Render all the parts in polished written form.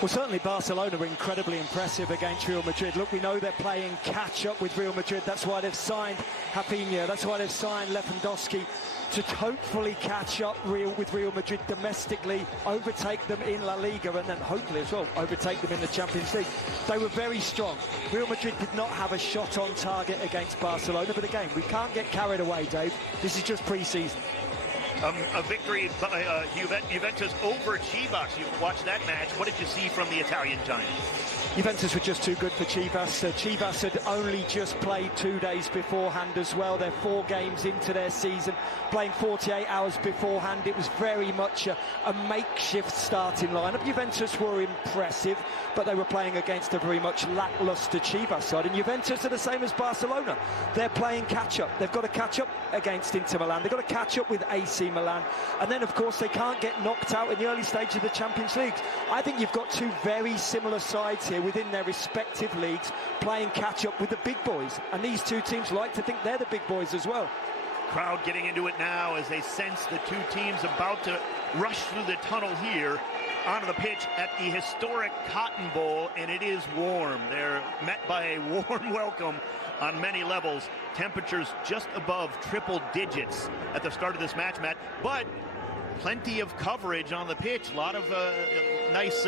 Well, certainly Barcelona were incredibly impressive against Real Madrid. Look, we know they're playing catch-up with Real Madrid. That's why they've signed Rafinha. That's why they've signed Lewandowski, to hopefully catch up with Real Madrid domestically, overtake them in La Liga, and then hopefully as well overtake them in the Champions League. They were very strong. Real Madrid did not have a shot on target against Barcelona, but again, we can't get carried away, Dave. This is just pre-season. A victory by Juventus over Chivas. You watched that match. What did you see from the Italian giant? Juventus were just too good for Chivas. Chivas had only just played 2 days beforehand as well. They're 4 games into their season, playing 48 hours beforehand. It was very much a makeshift starting lineup. Juventus were impressive, but they were playing against a very much lackluster Chivas side. And Juventus are the same as Barcelona. They're playing catch-up. They've got to catch up against Inter Milan. They've got to catch up with AC Milan. And then, of course, they can't get knocked out in the early stage of the Champions League. I think you've got 2 very similar sides here within their respective leagues playing catch-up with the big boys. And these 2 teams like to think they're the big boys as well. Crowd getting into it now as they sense the 2 teams about to rush through the tunnel here onto the pitch at the historic Cotton Bowl, and it is warm. They're met by a warm welcome on many levels. Temperatures just above triple digits at the start of this match, Matt, but plenty of coverage on the pitch. A lot of nice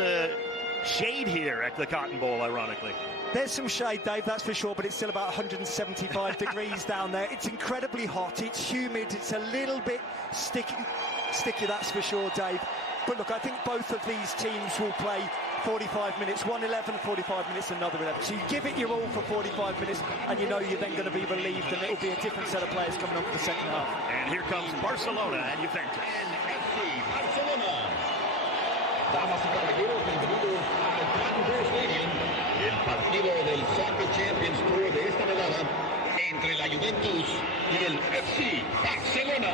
shade here at the Cotton Bowl, ironically. There's some shade, Dave, that's for sure, but it's still about 175 degrees down there. It's incredibly hot, it's humid, it's a little bit sticky, that's for sure, Dave. But look, I think both of these teams will play 45 minutes, one 11, 45 minutes, another 11. So you give it your all for 45 minutes, and you know you're then going to be relieved, and it'll be a different set of players coming on for the second half. And here comes Barcelona and Juventus. Barcelona. Damas y caballeros, bienvenidos al Cotton Bowl Stadium, el partido del Soccer Champions Tour de esta velada entre la Juventus y el FC Barcelona.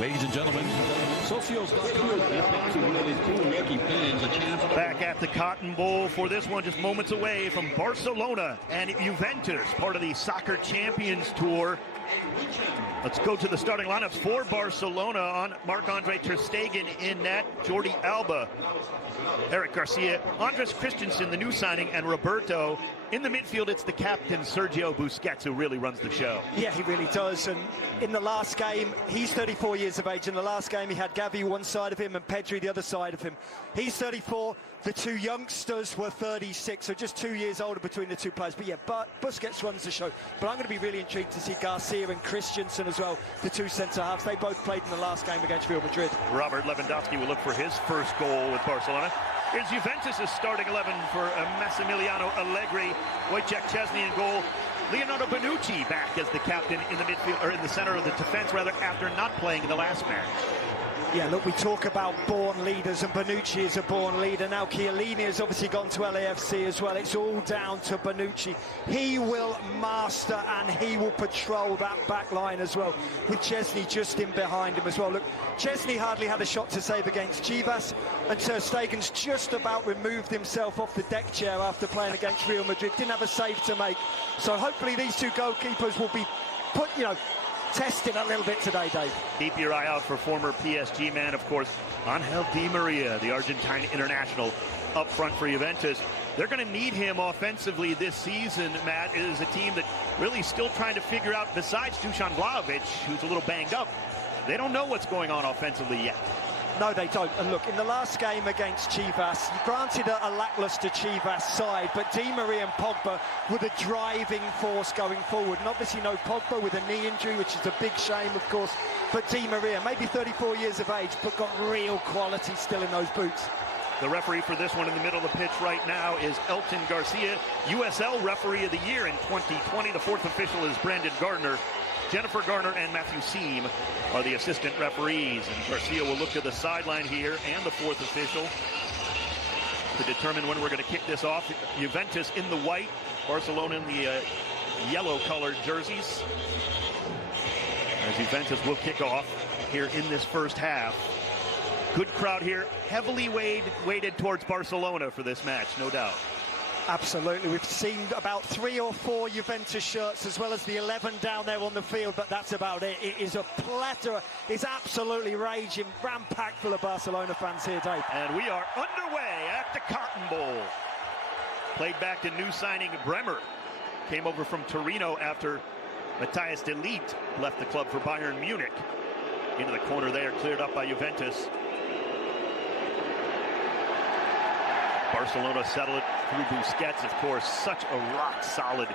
Ladies and gentlemen, back at the Cotton Bowl for this one, just moments away from Barcelona and Juventus, part of the Soccer Champions Tour. Let's go to the starting lineups for Barcelona. On Marc-Andre ter Stegen in net, Jordi Alba, Eric Garcia, Andres Christensen, the new signing, and Roberto. In the midfield, it's the captain, Sergio Busquets, who really runs the show. Yeah, he really does. And in the last game, he's 34 years of age. In the last game, he had Gavi one side of him and Pedri the other side of him. He's 34. The 2 youngsters were 36, so just 2 years older between the 2 players. But yeah, Busquets runs the show. But I'm going to be really intrigued to see Garcia and Christensen as well, the 2 centre-halves. They both played in the last game against Real Madrid. Robert Lewandowski will look for his first goal with Barcelona. Here's Juventus' starting 11 for Massimiliano Allegri, Wojciech Szczesny in goal. Leonardo Bonucci back as the captain in the midfield, or in the center of the defense, rather, after not playing in the last match. Yeah, look, we talk about born leaders, and Bonucci is a born leader. Now Chiellini has obviously gone to LAFC as well. It's all down to Bonucci. He will master and he will patrol that back line as well, with Szczesny just in behind him as well. Look, Szczesny hardly had a shot to save against Chivas, and ter Stegen's just about removed himself off the deck chair after playing against Real Madrid. Didn't have a save to make. So hopefully these 2 goalkeepers will be put, tested a little bit today, Dave. Keep your eye out for former PSG man, of course, Angel Di Maria, the Argentine international, up front for Juventus. They're going to need him offensively this season, Matt. It is a team that really still trying to figure out, besides Dusan Vlahovic, who's a little banged up, they don't know what's going on offensively yet. No, they don't. And look, in the last game against Chivas, granted a lackluster Chivas side, but Di Maria and Pogba were the driving force going forward. And obviously no Pogba with a knee injury, which is a big shame, of course. But Di Maria, maybe 34 years of age, but got real quality still in those boots. The referee for this one in the middle of the pitch right now is Elton Garcia, USL Referee of the Year in 2020. The fourth official is Brandon Gardner. Jennifer Garner and Matthew Seam are the assistant referees. And Garcia will look to the sideline here and the fourth official to determine when we're going to kick this off. Juventus in the white, Barcelona in the yellow-colored jerseys. As Juventus will kick off here in this first half. Good crowd here, heavily weighted towards Barcelona for this match, no doubt. Absolutely. We've seen about 3 or 4 Juventus shirts as well as the 11 down there on the field, but that's about it. It is a plethora. It's absolutely raging, ram-packed full of Barcelona fans here, Dave. And we are underway at the Cotton Bowl. Played back to new signing Bremer. Came over from Torino after Matthias de Ligt left the club for Bayern Munich. Into the corner there, cleared up by Juventus. Barcelona settle it through Busquets, of course, such a rock-solid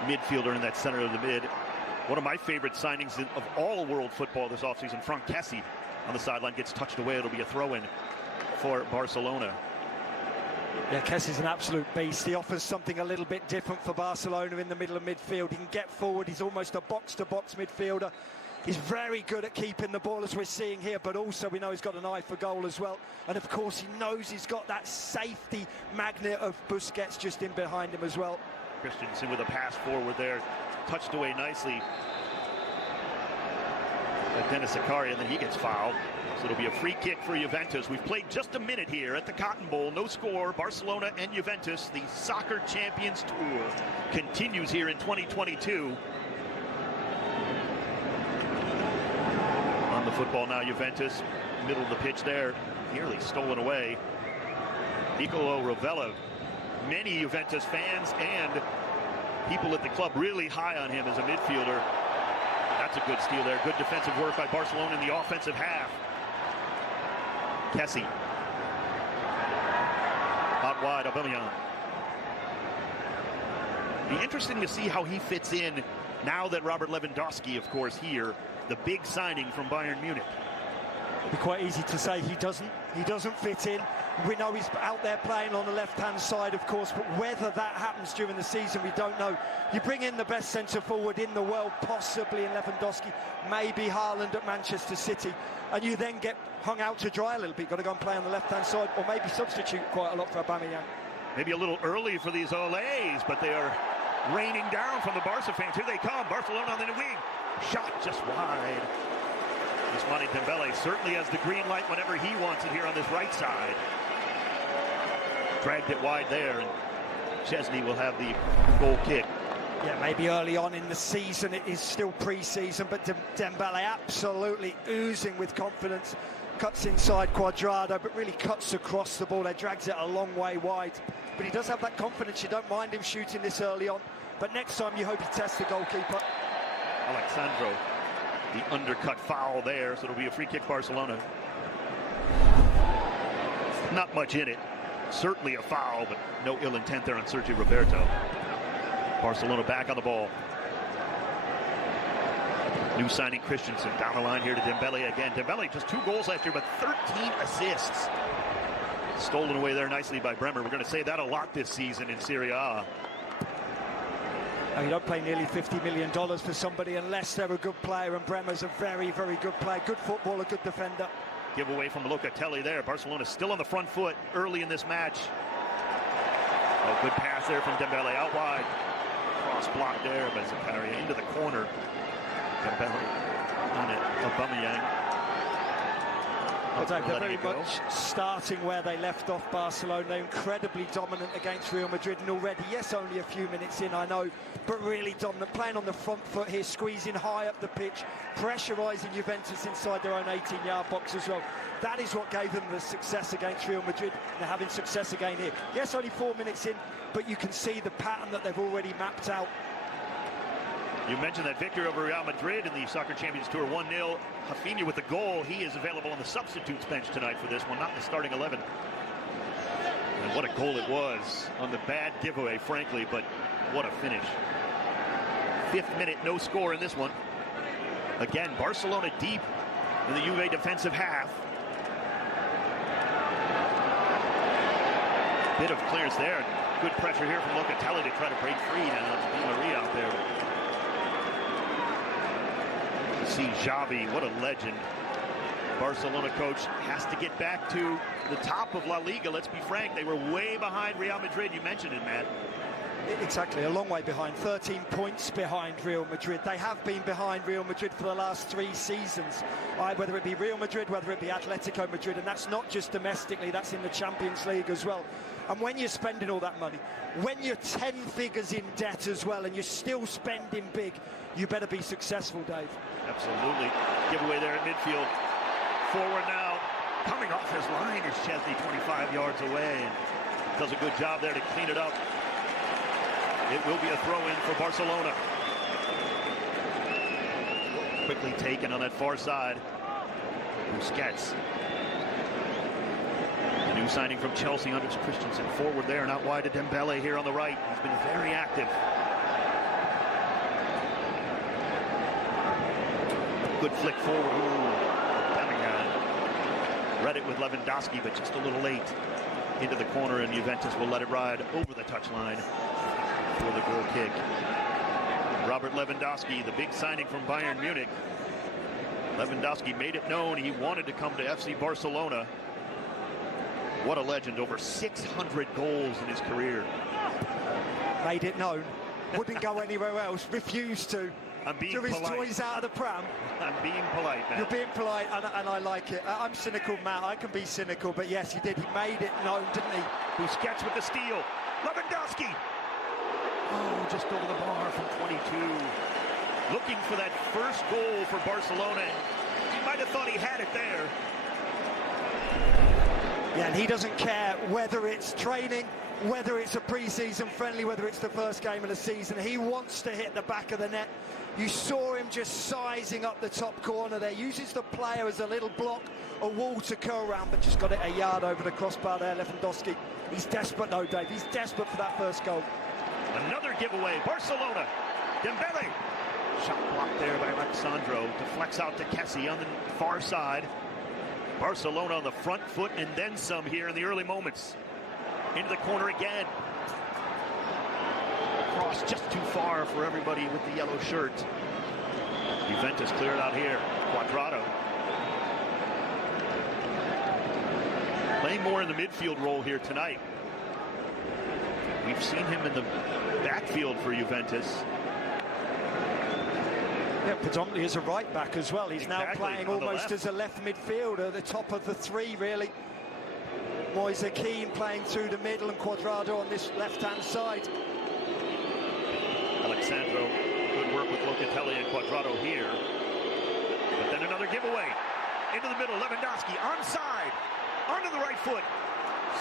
midfielder in that center of the mid. One of my favorite signings of all world football this offseason, Franck Kessie on the sideline gets touched away. It'll be a throw-in for Barcelona. Yeah, Kessie's an absolute beast. He offers something a little bit different for Barcelona in the middle of midfield. He can get forward. He's almost a box-to-box midfielder. He's very good at keeping the ball, as we're seeing here, but also we know he's got an eye for goal as well. And of course, he knows he's got that safety magnet of Busquets just in behind him as well. Christensen with a pass forward there, touched away nicely at Dennis Zakaria, and then he gets fouled. So it'll be a free kick for Juventus. We've played just a minute here at the Cotton Bowl. No score. Barcelona and Juventus, the Soccer Champions Tour, continues here in 2022. On the football now, Juventus, middle of the pitch there, nearly stolen away. Nicolo Rovella, many Juventus fans and people at the club really high on him as a midfielder. That's a good steal there. Good defensive work by Barcelona in the offensive half. Kessie. Out wide, Aubameyang. Be interesting to see how he fits in now that Robert Lewandowski, of course, here, the big signing from Bayern Munich. It'd be quite easy to say he doesn't fit in. We know he's out there playing on the left-hand side, of course, but whether that happens during the season, we don't know. You bring in the best centre-forward in the world, possibly in Lewandowski, maybe Haaland at Manchester City, and you then get hung out to dry a little bit. Got to go and play on the left-hand side, or maybe substitute quite a lot for Aubameyang. Maybe a little early for these Olés, but they are raining down from the Barca fans. Here they come, Barcelona on the wing. Shot just wide. Ousmane Dembele certainly has the green light whenever he wants it here on this right side. Dragged it wide there, and Chesney will have the goal kick. Yeah, maybe early on in the season, it is still pre-season, but Dembele absolutely oozing with confidence. Cuts inside Cuadrado, but really cuts across the ball. There, drags it a long way wide. But he does have that confidence. You don't mind him shooting this early on. But next time, you hope he tests the goalkeeper. Alexandro, the undercut foul there, so it'll be a free kick Barcelona. Not much in it. Certainly a foul, but no ill intent there on Sergio Roberto. Barcelona back on the ball. New signing Christensen down the line here to Dembele again. Dembele just 2 goals last year, but 13 assists. Stolen away there nicely by Bremer. We're going to say that a lot this season in Serie A. You don't pay nearly $50 million for somebody unless they're a good player, and Bremer's a very, very good player. Good footballer, good defender. Give away from Locatelli there. Barcelona still on the front foot early in this match. Oh, good pass there from Dembele out wide. Cross block there by Zakaria into the corner. Dembele on it. Aubameyang. But they're very much starting where they left off. Barcelona, they're incredibly dominant against Real Madrid, and already, yes, only a few minutes in, I know, but really dominant, playing on the front foot here, squeezing high up the pitch, pressurising Juventus inside their own 18-yard box as well. That is what gave them the success against Real Madrid. They're having success again here. Yes, only 4 minutes in, but you can see the pattern that they've already mapped out. You mentioned that victory over Real Madrid in the Soccer Champions Tour, 1-0. Rafinha with the goal. He is available on the substitutes bench tonight for this one, not in the starting 11. And what a goal it was on the bad giveaway, frankly, but what a finish. 5th minute, no score in this one. Again, Barcelona deep in the Juve defensive half. Bit of clearance there. Good pressure here from Locatelli to try to break free. And Di Maria out there. See Xavi, what a legend. Barcelona coach has to get back to the top of La Liga. Let's be frank, they were way behind Real Madrid. You mentioned it, Matt. Exactly, a long way behind, 13 points behind Real Madrid. They have been behind Real Madrid for the last 3 seasons, whether it be Real Madrid, whether it be Atletico Madrid, and that's not just domestically, that's in the Champions League as well. And when you're spending all that money, when you're 10 figures in debt as well, and you're still spending big, you better be successful, Dave. Absolutely. Giveaway there at midfield. Forward now, coming off his line is Chesney, 25 yards away, and does a good job there to clean it up. It will be a throw-in for Barcelona. Quickly taken on that far side. Busquets. The new signing from Chelsea, Anders Christensen. Forward there, not wide to Dembele here on the right. He's been very active. Good flick forward. Read it with Lewandowski, but just a little late into the corner, and Juventus will let it ride over the touchline for the goal kick. Robert Lewandowski, the big signing from Bayern Munich. Lewandowski made it known he wanted to come to FC Barcelona. What a legend, over 600 goals in his career. Made it known, wouldn't go anywhere else, refused to. I'm being do his polite. toys out of the pram. I'm being polite, Matt. You're being polite, and I like it. I'm cynical, Matt. I can be cynical, but yes, he did. He made it known, didn't he? Busquets with the steal. Lewandowski. Oh, just over the bar from 22. Looking for that first goal for Barcelona. He might have thought he had it there. Yeah, and he doesn't care whether it's training, whether it's a pre-season friendly, whether it's the first game of the season. He wants to hit the back of the net. You saw him just sizing up the top corner there. Uses the player as a little block, a wall to go around, but just got it a yard over the crossbar there, Lewandowski. He's desperate though, Dave. He's desperate for that first goal. Another giveaway. Barcelona. Dembele. Shot blocked there by Alexandro. Deflects out to Kessie on the far side. Barcelona on the front foot and then some here in the early moments. Into the corner again. Cross just too far for everybody with the yellow shirt. Juventus cleared out here. Cuadrado. Playing more in the midfield role here tonight. We've seen him in the backfield for Juventus. Yeah, predominantly as a right back as well. He's exactly, now playing almost as a left midfielder, the top of the three, really. Moise Kean playing through the middle and Cuadrado on this left-hand side. Alexandro, good work with Locatelli and Cuadrado here. But then another giveaway. Into the middle, Lewandowski onside. Onto the right foot.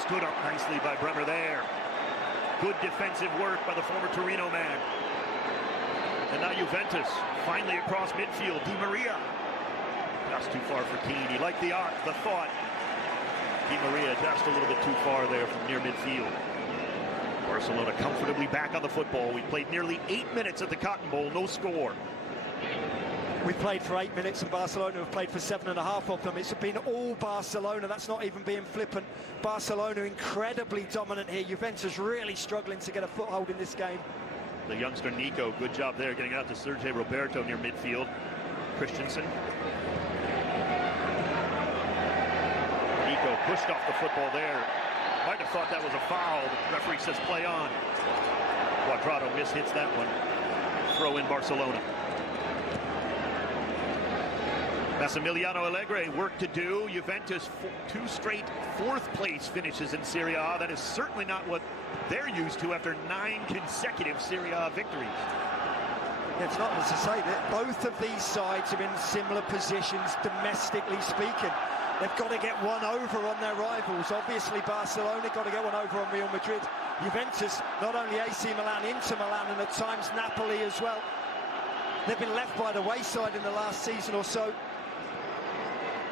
Stood up nicely by Bremer there. Good defensive work by the former Torino man. And now Juventus finally across midfield. Di Maria. Just too far for Keane. He liked the arc, the thought. Di Maria just a little bit too far there from near midfield. Barcelona comfortably back on the football. We played nearly 8 minutes at the Cotton Bowl, no score. We played for 8 minutes and Barcelona have played for 7.5 of them. It's been all Barcelona. That's not even being flippant. Barcelona incredibly dominant here. Juventus really struggling to get a foothold in this game. The youngster Nico, good job there getting out to Sergio Roberto near midfield. Christensen. Nico pushed off the football there. Might have thought that was a foul. The referee says play on. Cuadrado mishits that one. Throw in Barcelona. Massimiliano Allegri, work to do. Juventus, 2 straight 4th place finishes in Serie A. That is certainly not what they're used to after 9 consecutive Serie A victories. It's not as I say that both of these sides are in similar positions, domestically speaking. They've got to get one over on their rivals. Obviously, Barcelona got to get one over on Real Madrid. Juventus, not only AC Milan, Inter Milan, and at times Napoli as well. They've been left by the wayside in the last season or so.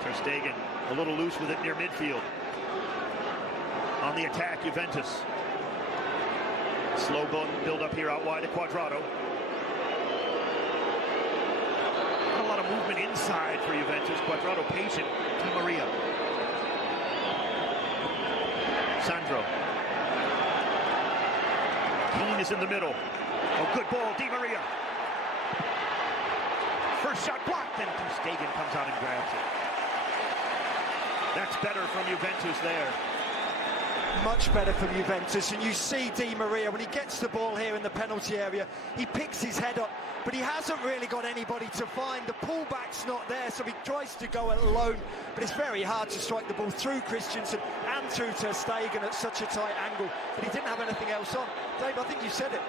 Ter Stegen a little loose with it near midfield. On the attack, Juventus. Slow build up here out wide to Cuadrado. Not a lot of movement inside for Juventus. Cuadrado patient. Di Maria. Sandro. Keane is in the middle. Oh, good ball, Di Maria. First shot blocked, and Ter Stegen comes out and grabs it. That's better from Juventus there. Much better from Juventus, and you see Di Maria, when he gets the ball here in the penalty area, he picks his head up, but he hasn't really got anybody to find. The pullback's not there, so he tries to go alone, but it's very hard to strike the ball through Christensen and through Ter Stegen at such a tight angle, but he didn't have anything else on. Dave, I think you said it.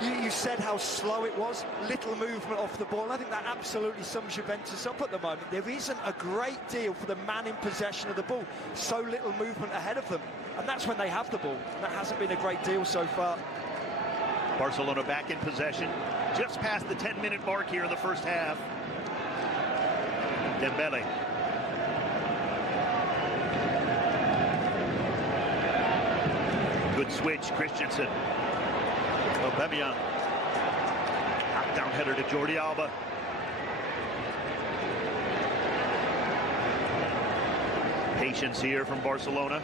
You said how slow it was, little movement off the ball, and I think that absolutely sums Juventus up at the moment. There isn't a great deal for the man in possession of the ball, so little movement ahead of them, and that's when they have the ball. That hasn't been a great deal so far. Barcelona back in possession, just past the 10-minute mark here in the first half. Dembele. Good switch, Christensen. Aubameyang. Knockdown header to Jordi Alba. Patience here from Barcelona.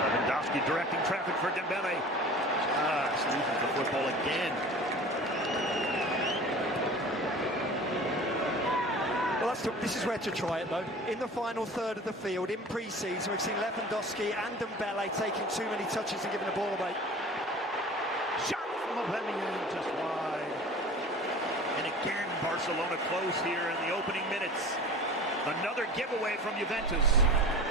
Lewandowski directing traffic for Dembele. Just loses the football again. This is where to try it, though. In the final third of the field, in pre-season, we've seen Lewandowski and Dembele taking too many touches and giving the ball away. Shot from Aubameyang, just wide. And again, Barcelona close here in the opening minutes. Another giveaway from Juventus.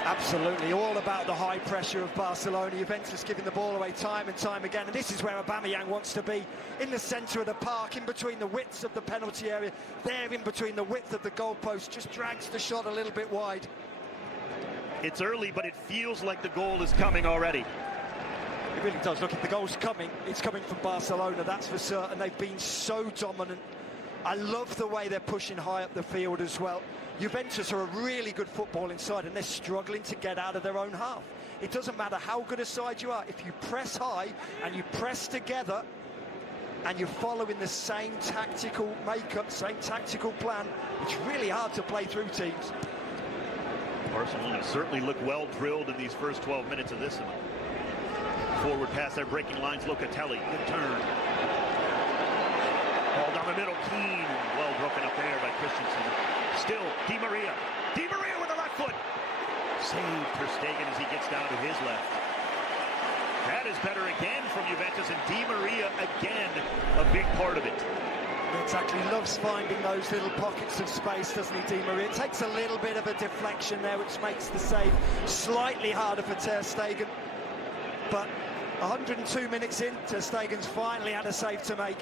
Absolutely, all about the high pressure of Barcelona. Juventus giving the ball away time and time again, and this is where Aubameyang wants to be, in the centre of the park, in between the widths of the penalty area, there in between the width of the goalpost, just drags the shot a little bit wide. It's early, but it feels like the goal is coming already. It really does. Look, if the goal's coming, it's coming from Barcelona, that's for certain. They've been so dominant. I love the way they're pushing high up the field as well. Juventus are a really good football inside, and they're struggling to get out of their own half. It doesn't matter how good a side you are, if you press high and you press together and you're following the same tactical makeup, same tactical plan, it's really hard to play through teams. Barcelona certainly look well drilled in these first 12 minutes of this one. Forward pass, their breaking lines, Locatelli, good turn. Ball down the middle, Keane, well broken up there by Christensen. Still, Di Maria. Di Maria with the left foot. Saved Ter Stegen as he gets down to his left. That is better again from Juventus, and Di Maria again a big part of it. Exactly, loves finding those little pockets of space, doesn't he, Di Maria? It takes a little bit of a deflection there, which makes the save slightly harder for Ter Stegen. But 102 minutes in, Ter Stegen's finally had a save to make.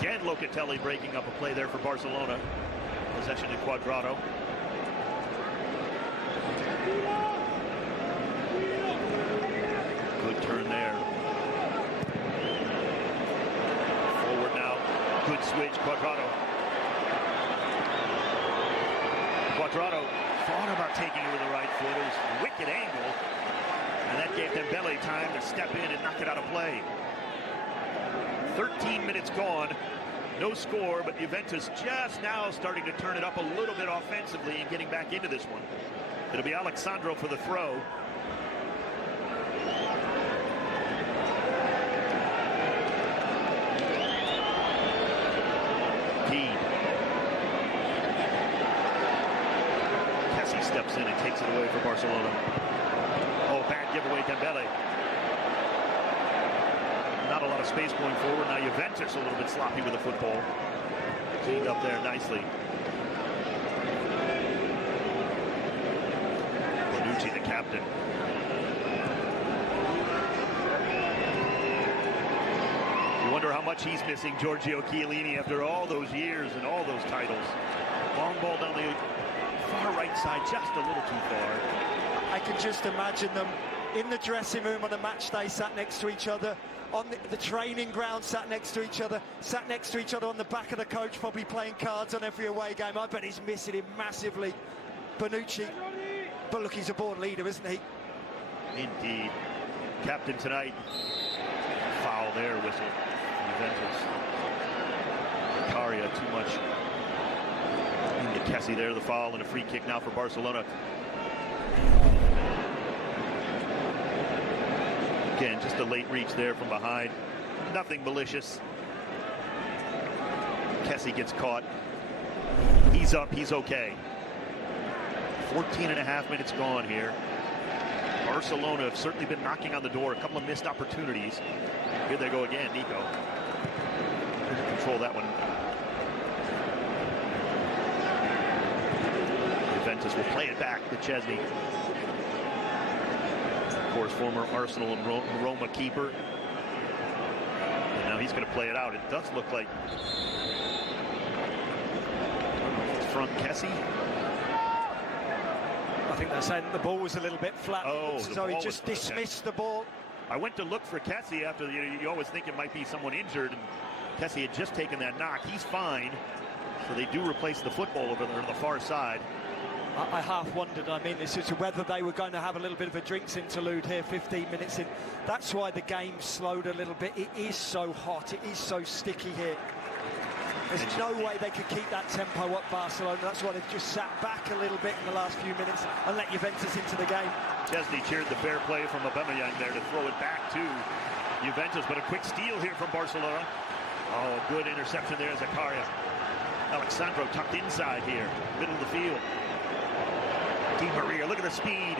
Again, Locatelli breaking up a play there for Barcelona. Possession to Cuadrado. Good turn there. Forward now. Good switch, Cuadrado. Cuadrado thought about taking it with the right foot. It was a wicked angle. And that gave Dembele time to step in and knock it out of play. 13 minutes gone, no score, but Juventus just now starting to turn it up a little bit offensively and getting back into this one. It'll be Alexandro for the throw. Keane. Kessie steps in and takes it away for Barcelona. Oh, bad giveaway, Dembele. not a lot of space going forward. Now Juventus a little bit sloppy with the football. Cleaned up there nicely. Bonucci, the captain. You wonder how much he's missing Giorgio Chiellini after all those years and all those titles. Long ball down the far right side, just a little too far. I can just imagine them in the dressing room on a match day, sat next to each other, on the training ground, sat next to each other on the back of the coach, probably playing cards on every away game. I bet he's missing him massively, Bonucci. But look, he's a born leader, isn't he? Indeed. Captain tonight. Foul there, whistle. Juventus. Caria too much into Kessie there, the foul, and a free kick now for Barcelona. Again, just a late reach there from behind. Nothing malicious. Kessie gets caught. He's up, he's okay. 14.5 minutes gone here. Barcelona have certainly been knocking on the door. A couple of missed opportunities. Here they go again, Nico. Control that one. Juventus will play it back to Chesney. Of course, former Arsenal and Roma keeper. And now he's going to play it out. It does look like front Kessie. I think they're saying the ball was a little bit flat, so he just dismissed the ball. I went to look for Kessie after you always think it might be someone injured, and Kessie had just taken that knock. He's fine, so they do replace the football over there on the far side. I half wondered, I mean, this is whether they were going to have a little bit of a drinks interlude here 15 minutes in. That's why the game slowed a little bit. It is so hot, it is so sticky here. There's no way they could keep that tempo up, Barcelona. That's why they've just sat back a little bit in the last few minutes and let Juventus into the game. Chesney cheered the fair play from Aubameyang there to throw it back to Juventus, but a quick steal here from Barcelona. Oh, good interception there, Zakaria. Alexandro tucked inside here, middle of the field. Di Maria, look at the speed.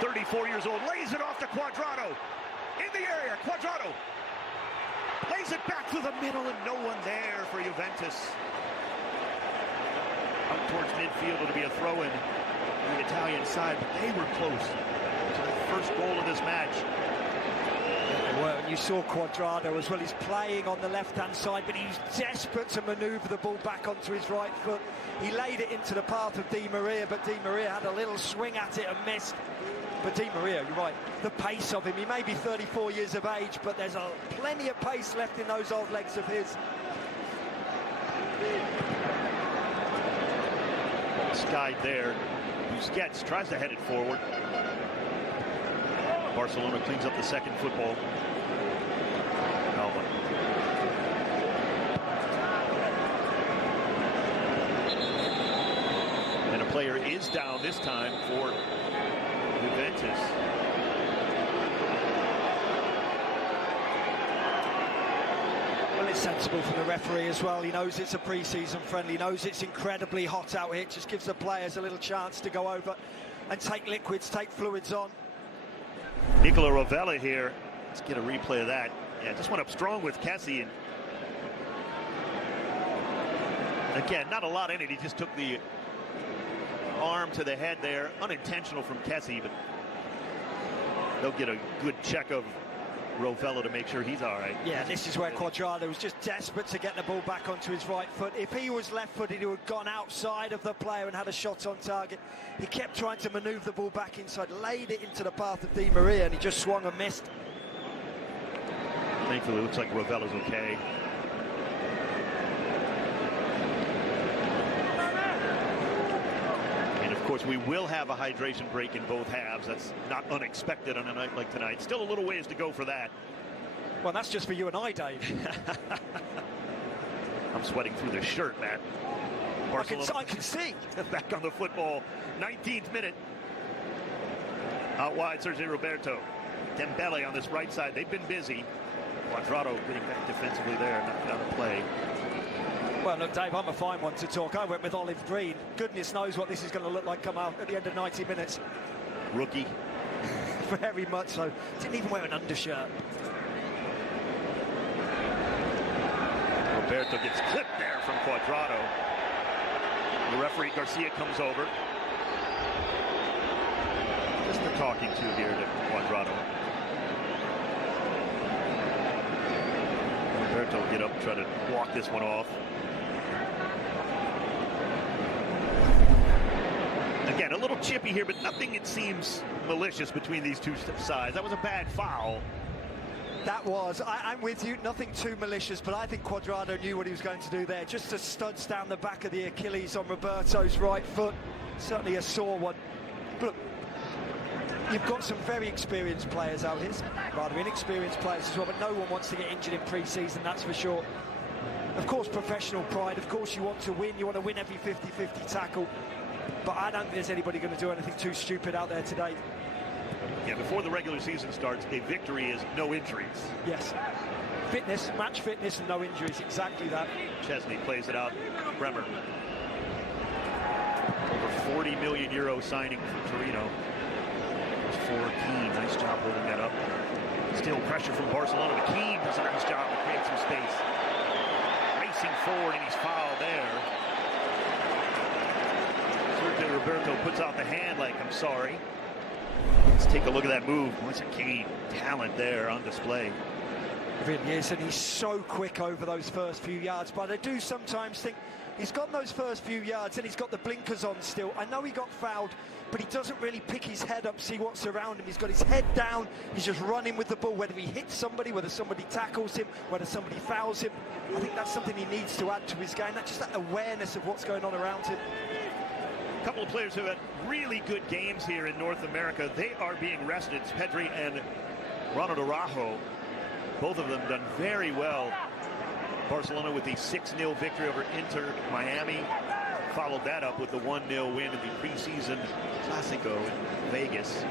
34 years old, lays it off to Cuadrado. In the area, Cuadrado. Plays it back through the middle and no one there for Juventus. Out towards midfield, it'll be a throw-in on the Italian side, but they were close to the first goal of this match. Well, and you saw Cuadrado as well. He's playing on the left-hand side, but he's desperate to manoeuvre the ball back onto his right foot. He laid it into the path of Di Maria, but Di Maria had a little swing at it and missed. But Di Maria, you're right, the pace of him, he may be 34 years of age, but there's plenty of pace left in those old legs of his. Skied there. Busquets tries to head it forward. Barcelona cleans up the second football. Alba. And a player is down this time for Juventus. Well, it's sensible for the referee as well. He knows it's a pre-season friendly, he knows it's incredibly hot out here. It just gives the players a little chance to go over and take liquids, take fluids on. Nicola Rovella here. Let's get a replay of that. Yeah, just went up strong with Kessie. And again, not a lot in it. He just took the arm to the head there. Unintentional from Kessie, but they'll get a good check of Rovella to make sure he's all right. Yeah, this is where Cuadrado was just desperate to get the ball back onto his right foot. If he was left-footed, he would have gone outside of the player and had a shot on target. He kept trying to manoeuvre the ball back inside, laid it into the path of Di Maria, and he just swung and missed. Thankfully, it looks like Rovella's okay. And of course, we will have a hydration break in both halves. That's not unexpected on a night like tonight. Still a little ways to go for that. Well, that's just for you and I, Dave. I'm sweating through the shirt, Matt. I can see. Back on the football. 19th minute. Out wide, Sergio Roberto. Dembele on this right side. They've been busy. Cuadrado getting back defensively there, knocking down the play. Well, look, Dave, I'm a fine one to talk. I went with olive green. Goodness knows what this is going to look like come out at the end of 90 minutes. Rookie. Very much so. Didn't even wear an undershirt. Roberto gets clipped there from Cuadrado. The referee Garcia comes over. Just a talking to here to Cuadrado. Roberto will get up and try to walk this one off. Again, a little chippy here, but nothing, it seems, malicious between these two sides. That was a bad foul. That was. I'm with you. Nothing too malicious, but I think Cuadrado knew what he was going to do there. Just a studs down the back of the Achilles on Roberto's right foot. Certainly a sore one. But look, you've got some very experienced players out here, rather inexperienced players as well, but no one wants to get injured in pre-season, that's for sure. Of course, professional pride. Of course, you want to win. You want to win every 50-50 tackle. But I don't think there's anybody going to do anything too stupid out there today. Yeah, before the regular season starts, a victory is no injuries. Yes. Fitness, match fitness and no injuries, exactly that. Chesney plays it out. Bremer. Over 40 million euro signing from Torino. For Keane, nice job holding that up. Still pressure from Barcelona. Keane does a nice job to create some space. Racing forward and he's fouled there. Sergio Roberto puts out the hand like, I'm sorry. Let's take a look at that move. What's a Keane talent there on display. It really is, and he's so quick over those first few yards, but I do sometimes think he's got those first few yards and he's got the blinkers on still. I know he got fouled, but he doesn't really pick his head up, see what's around him. He's got his head down, he's just running with the ball, whether he hits somebody, whether somebody tackles him, whether somebody fouls him. I think that's something he needs to add to his game, that's just that awareness of what's going on around him. A couple of players who had really good games here in North America, they are being rested. It's Pedri and Ronald Araujo. Both of them done very well. Barcelona with the 6-0 victory over Inter Miami. Followed that up with the 1-0 win in the preseason Clásico in Vegas.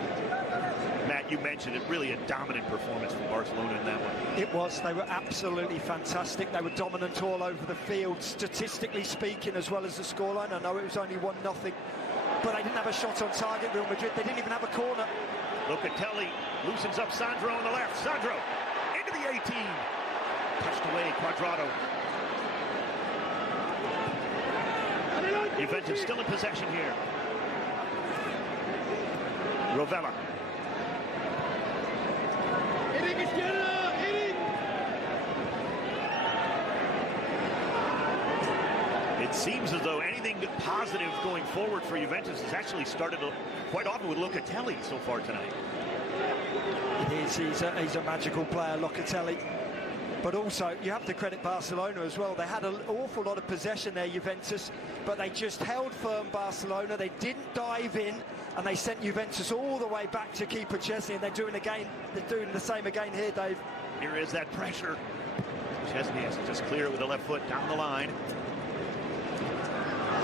Matt, you mentioned it, really a dominant performance from Barcelona in that one. It was. They were absolutely fantastic. They were dominant all over the field, statistically speaking, as well as the scoreline. I know it was only 1-0, but they didn't have a shot on target, Real Madrid. They didn't even have a corner. Locatelli loosens up Sandro on the left. Sandro into the 18. Touched away, Cuadrado. Juventus still in possession here. Rovella. It seems as though anything positive going forward for Juventus has actually started quite often with Locatelli so far tonight. It is. He's a magical player, Locatelli. But also, you have to credit Barcelona as well. They had an awful lot of possession there, Juventus, but they just held firm, Barcelona. They didn't dive in, and they sent Juventus all the way back to keeper Chesney, and they're doing the same again here, Dave. Here is that pressure. Chesney has to just clear it with the left foot down the line.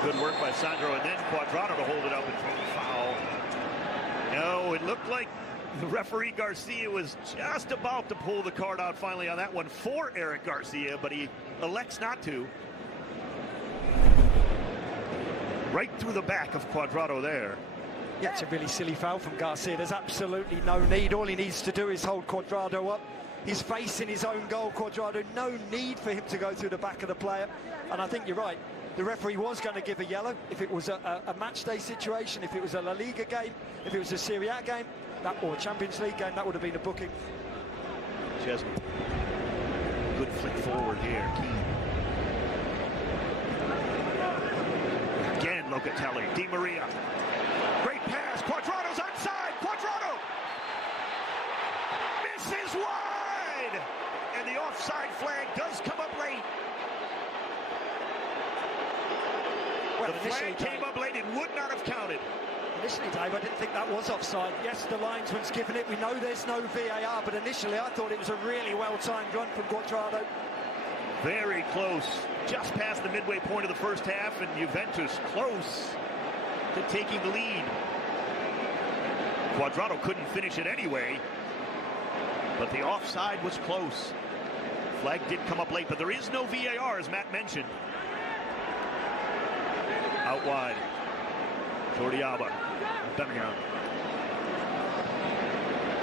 Good work by Sandro, and then Cuadrado to hold it up and throw the foul. No, it looked like the referee Garcia was just about to pull the card out finally on that one for Eric Garcia, but he elects not to. Right through the back of Cuadrado there. Yeah, it's a really silly foul from Garcia. There's absolutely no need. All he needs to do is hold Cuadrado up. He's facing his own goal, Cuadrado. No need for him to go through the back of the player. And I think you're right. The referee was going to give a yellow if it was a match day situation, if it was a La Liga game, if it was a Serie A game, or a Champions League game, that would have been a booking. Chesney. Good flick forward here. Keane. Again, Locatelli. Di Maria. Great pass. Cuadrado's onside. Cuadrado misses wide. And the offside flag does come up late. Well, the flag came up late. It would not have counted. Initially, Dave, I didn't think that was offside. Yes, the linesman's given it. We know there's no VAR, but initially I thought it was a really well-timed run from Cuadrado. Very close. Just past the midway point of the first half, and Juventus close to taking the lead. Cuadrado couldn't finish it anyway, but the offside was close. Flag did come up late, but there is no VAR, as Matt mentioned. Out wide. Jordi Alba. Birmingham.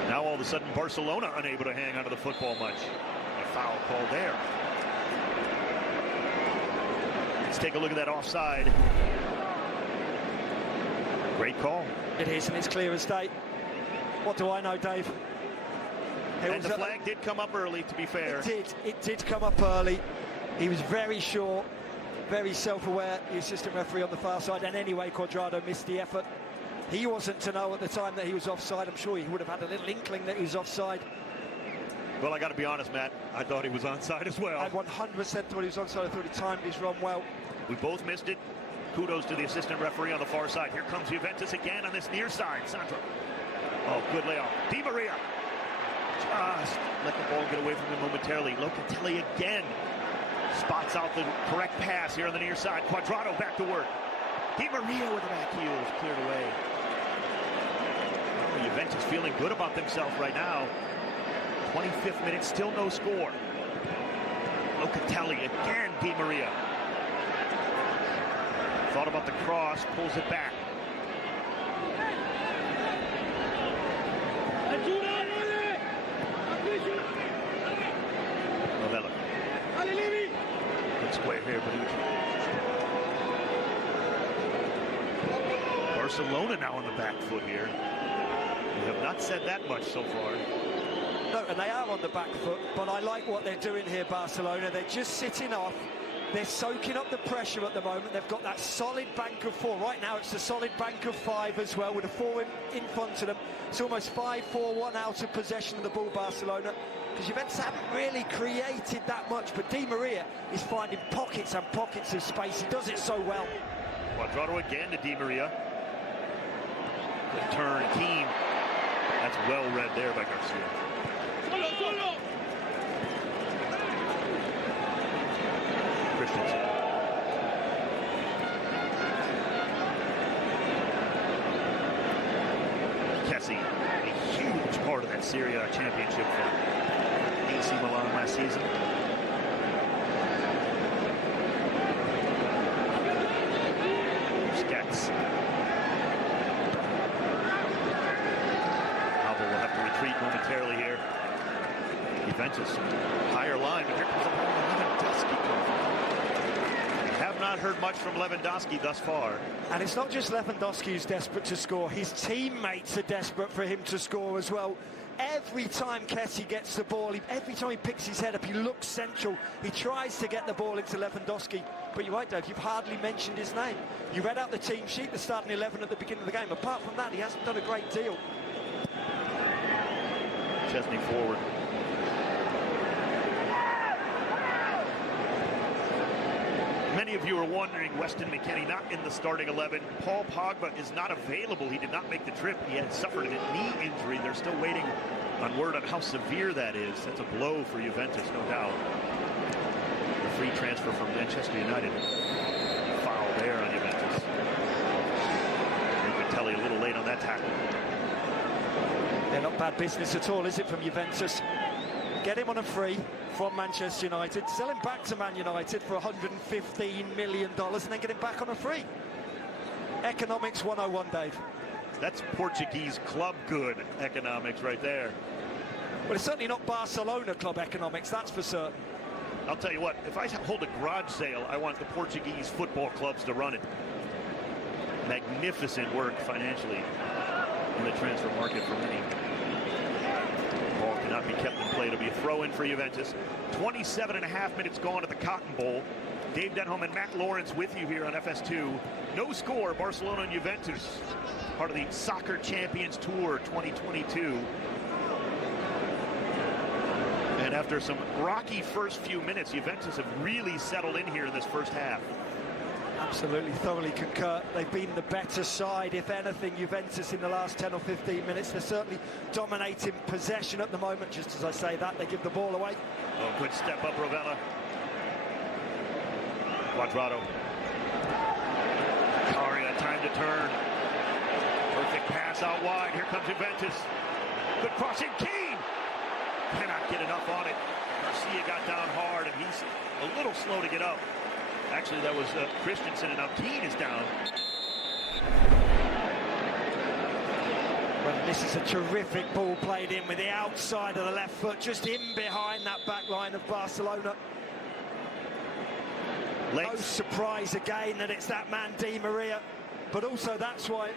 Now all of a sudden Barcelona unable to hang onto the football much. A foul called there. Let's take a look at that offside. Great call. It is, and it's clear as day. What do I know, Dave? And the flag did come up early, to be fair. It did come up early. He was very sure, very self-aware, the assistant referee on the far side, and anyway, Cuadrado missed the effort. He wasn't to know at the time that he was offside. I'm sure he would have had a little inkling that he was offside. Well, I got to be honest, Matt, I thought he was onside as well. I 100% thought he was onside. I thought he timed his run well. We both missed it. Kudos to the assistant referee on the far side. Here comes Juventus again on this near side. Sandro. Oh, good layoff. Di Maria. Just let the ball get away from him momentarily. Locatelli again spots out the correct pass here on the near side. Cuadrado back to work. Di Maria with the back heels cleared away. Oh, Juventus feeling good about themselves right now. 25th minute, still no score. Locatelli again, Di Maria. Thought about the cross, pulls it back. Novella. Good square here, but Barcelona now on the back foot here. We have not said that much so far. No, and they are on the back foot, but I like what they're doing here, Barcelona. They're just sitting off. They're soaking up the pressure at the moment. They've got that solid bank of four. Right now, it's a solid bank of five as well, with a four in front of them. It's almost 5-4-1 out of possession of the ball, Barcelona, because Juventus haven't really created that much, but Di Maria is finding pockets and pockets of space. He does it so well. Cuadrado again to Di Maria. Good turn, Keane. That's well read there by Garcia. Christensen. Kessie, a huge part of that Serie A championship for AC Milan last season. Busquets. Alba will have to retreat momentarily here. Juventus, higher line, but here comes the ball. Lewandowski coming. Have not heard much from Lewandowski thus far. And it's not just Lewandowski who's desperate to score. His teammates are desperate for him to score as well. Every time Kessie gets the ball, every time he picks his head up, he looks central. He tries to get the ball into Lewandowski. But you're right, Dave, you've hardly mentioned his name. You read out the team sheet, the starting 11 at the beginning of the game. Apart from that, he hasn't done a great deal. Chesney forward. Many of you are wondering, Weston McKennie not in the starting 11. Paul Pogba is not available. He did not make the trip. He had suffered a knee injury. They're still waiting on word on how severe that is. That's a blow for Juventus, no doubt. The free transfer from Manchester United. Foul there on Juventus. Locatelli a little late on that tackle. They're not bad business at all, is it, from Juventus? Get him on a free from Manchester United, sell him back to Man United for $115 million, and then get him back on a free. Economics 101, Dave. That's Portuguese club good economics right there. Well, it's certainly not Barcelona club economics, that's for certain. I'll tell you what, if I hold a garage sale, I want the Portuguese football clubs to run it. Magnificent work financially in the transfer market for many. Ball cannot be kept in play. It'll be a throw-in for Juventus. 27.5 minutes gone at the Cotton Bowl. Dave Denholm and Matt Lawrence with you here on FS2. No score, Barcelona and Juventus, part of the Soccer Champions Tour 2022. And after some rocky first few minutes, Juventus have really settled in here in this first half. Absolutely, thoroughly concur. They've been the better side, if anything, Juventus, in the last 10 or 15 minutes. They're certainly dominating possession at the moment. Just as I say that, they give the ball away. Oh, good step up, Rovella. Cuadrado. Caria, time to turn. Perfect pass out wide. Here comes Juventus. Good crossing, Keane! Cannot get enough on it. Garcia got down hard, and he's a little slow to get up. Actually, that was Christensen, and now Keane is down. Well, this is a terrific ball played in with the outside of the left foot, just in behind that back line of Barcelona. No surprise again that it's that man Di Maria, but also that's why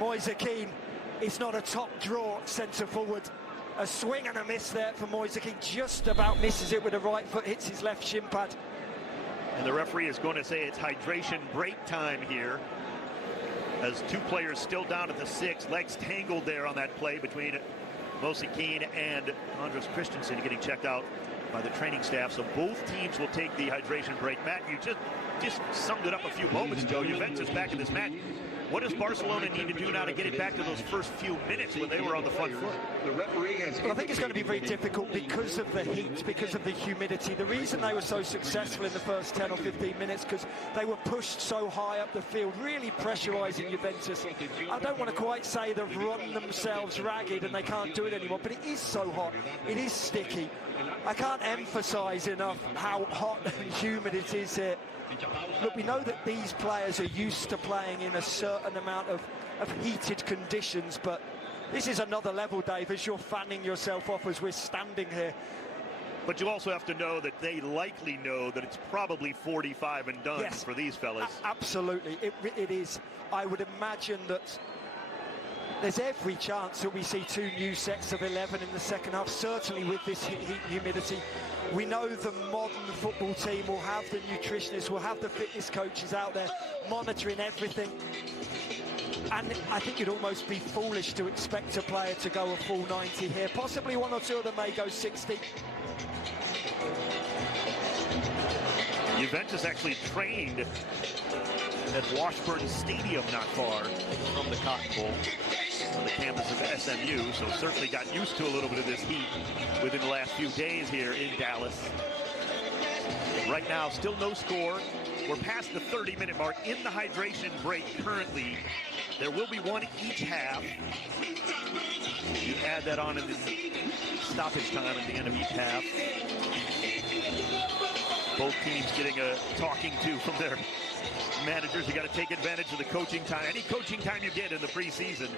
Moise Kean is not a top draw centre forward. A swing and a miss there for Moise Kean, just about misses it with the right foot, hits his left shin pad. And the referee is going to say it's hydration break time here, as two players still down at the 6, legs tangled there on that play between Moise Kean and Andres Christensen, getting checked out by the training staff. So both teams will take the hydration break. Matt, you just summed it up a few moments ago. Juventus back in this match. What does Barcelona need to do now to get it back to those first few minutes when they were on the front foot? Well, I think it's going to be very difficult because of the heat, because of the humidity. The reason they were so successful in the first 10 or 15 minutes, because they were pushed so high up the field, really pressurising Juventus. I don't want to quite say they've run themselves ragged and they can't do it anymore, but it is so hot. It is sticky. I can't emphasise enough how hot and humid it is here. Look, we know that these players are used to playing in a certain amount of heated conditions, but this is another level, Dave, as you're fanning yourself off as we're standing here. But you also have to know that they likely know that it's probably 45 and done for these fellas. Absolutely, it is. I would imagine that there's every chance that we see 2 new sets of 11 in the second half, certainly with this heat and humidity. We know the modern football team will have the nutritionists, will have the fitness coaches out there monitoring everything. And I think it'd almost be foolish to expect a player to go a full 90 here. Possibly 1 or 2 of them may go 60. Juventus actually trained at Washburn Stadium not far from the Cotton Bowl, on the campus of SMU, so certainly got used to a little bit of this heat within the last few days here in Dallas. Right now, still no score. We're past the 30-minute mark in the hydration break currently. There will be one each half. You add that on in the stoppage time at the end of each half. Both teams getting a talking to from their managers. You got to take advantage of the coaching time. Any coaching time you get in the preseason.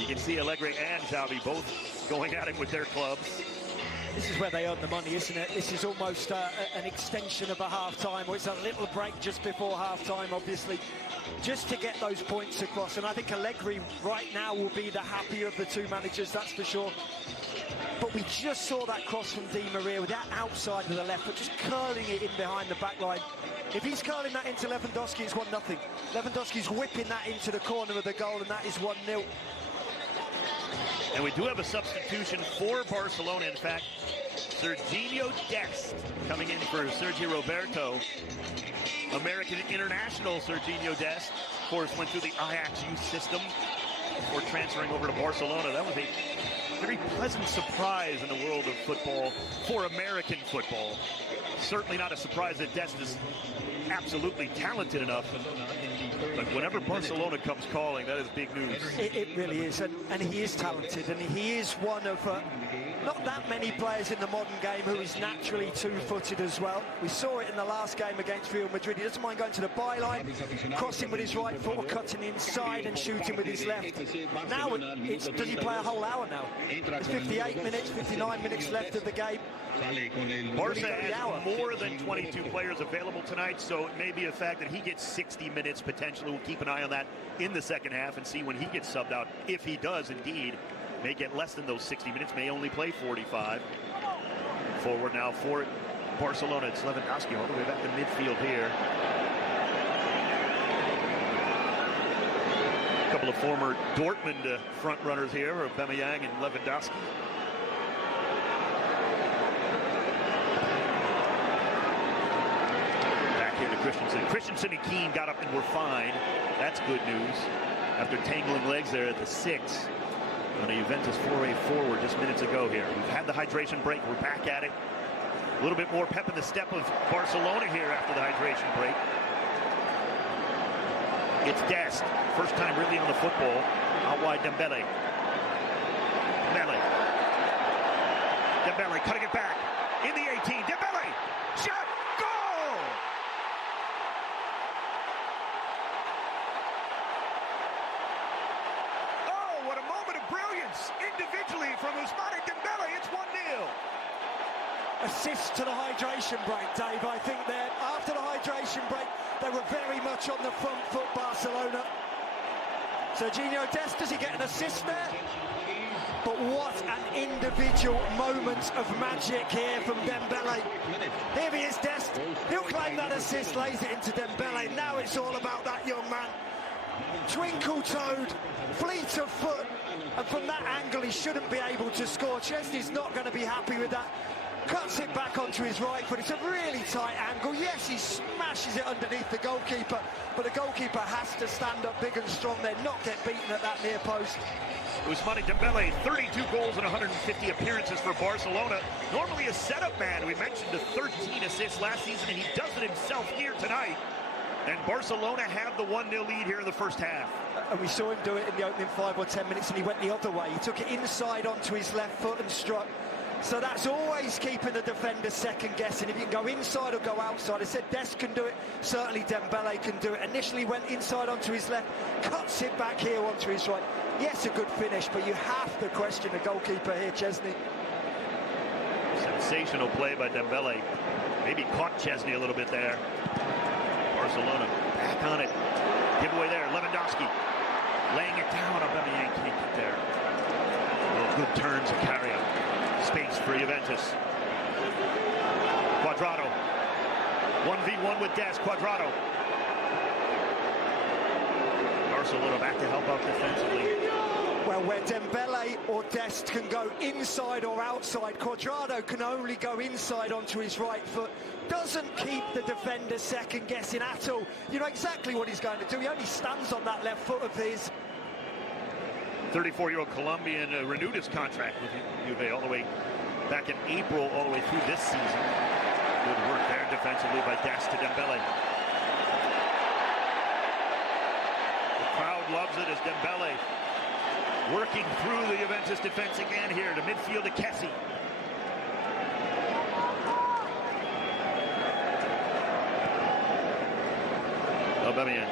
You can see Allegri and Xavi both going at it with their clubs. This is where they earn the money, isn't it? This is almost an extension of a half-time, or it's a little break just before half-time, obviously, just to get those points across. And I think Allegri right now will be the happier of the 2 managers, that's for sure. But we just saw that cross from Di Maria with that outside of the left foot, just curling it in behind the back line. If he's curling that into Lewandowski, it's 1-0. Lewandowski's whipping that into the corner of the goal, and that is 1-0. And we do have a substitution for Barcelona. In fact, Serginho Dest coming in for Sergio Roberto. American international Serginho Dest, of course, went through the Ajax youth system before transferring over to Barcelona. That was a very pleasant surprise in the world of football for American football. Certainly not a surprise that Dest is absolutely talented enough. But whenever Barcelona comes calling, that is big news. It really is, and he is talented, and he is one of not that many players in the modern game who is naturally 2-footed as well. We saw it in the last game against Real Madrid. He doesn't mind going to the byline, crossing with his right foot, or cutting inside and shooting with his left. Now, does he play a whole hour now? There's 58 minutes, 59 minutes left of the game. Barca has more than 22 players available tonight, so it may be a fact that he gets 60 minutes potentially. We'll keep an eye on that in the second half and see when he gets subbed out. If he does indeed, may get less than those 60 minutes, may only play 45. Forward now for Barcelona. It's Lewandowski all the way back to midfield here. A couple of former Dortmund front runners here, Aubameyang and Lewandowski. Christensen and Kean got up and were fine. That's good news. After tangling legs there at the 6 on a Juventus 4-way forward just minutes ago here. We've had the hydration break. We're back at it. A little bit more pep in the step of Barcelona here after the hydration break. It's Dest. First time really on the football. Out wide, Dembele. Dembele cutting it back. In the 18. Dembele! Shot! Goal! Oh, what a moment of brilliance individually from Ousmane Dembele. It's 1-0. assist to the hydration break, Dave. I think that after the hydration break, they were very much on the front foot, Barcelona. Serginho Dest, does he get an assist there? But what an individual moment of magic here from Dembele. Here he is, Dest. He'll claim that assist, lays it into Dembele. Now it's all about that young man. Twinkle-toed, fleet of foot, and from that angle he shouldn't be able to score. Chesney's not going to be happy with that. Cuts it back onto his right foot. It's a really tight angle. Yes, he smashes it underneath the goalkeeper, but the goalkeeper has to stand up big and strong there, not get beaten at that near post. Ousmane Dembele, 32 goals and 150 appearances for Barcelona. Normally a setup man. We mentioned the 13 assists last season, and he does it himself here tonight. And Barcelona have the 1-0 lead here in the first half. And we saw him do it in the opening 5 or 10 minutes, and he went the other way. He took it inside onto his left foot and struck. So that's always keeping the defender second guessing. If you can go inside or go outside. I said Dest can do it, certainly Dembele can do it. Initially went inside onto his left, cuts it back here onto his right. Yes, a good finish, but you have to question the goalkeeper here, Chesney. Sensational play by Dembele. Maybe caught Chesney a little bit there. Barcelona back on it. Giveaway there, Lewandowski. Laying it down, Aubameyang can't get there. Well, good turns of Caria. Space for Juventus. Cuadrado. 1v1 with Dest. Cuadrado. Barcelona back to help out defensively. Well, where Dembele or Dest can go inside or outside, Cuadrado can only go inside onto his right foot. Doesn't keep the defender second guessing at all. You know exactly what he's going to do. He only stands on that left foot of his. 34-year-old Colombian renewed his contract with Juve all the way back in April, all the way through this season. Good work there defensively by Dest to Dembele. The crowd loves it as Dembele working through the Juventus defense again here to midfield to Kessie. Aubameyang.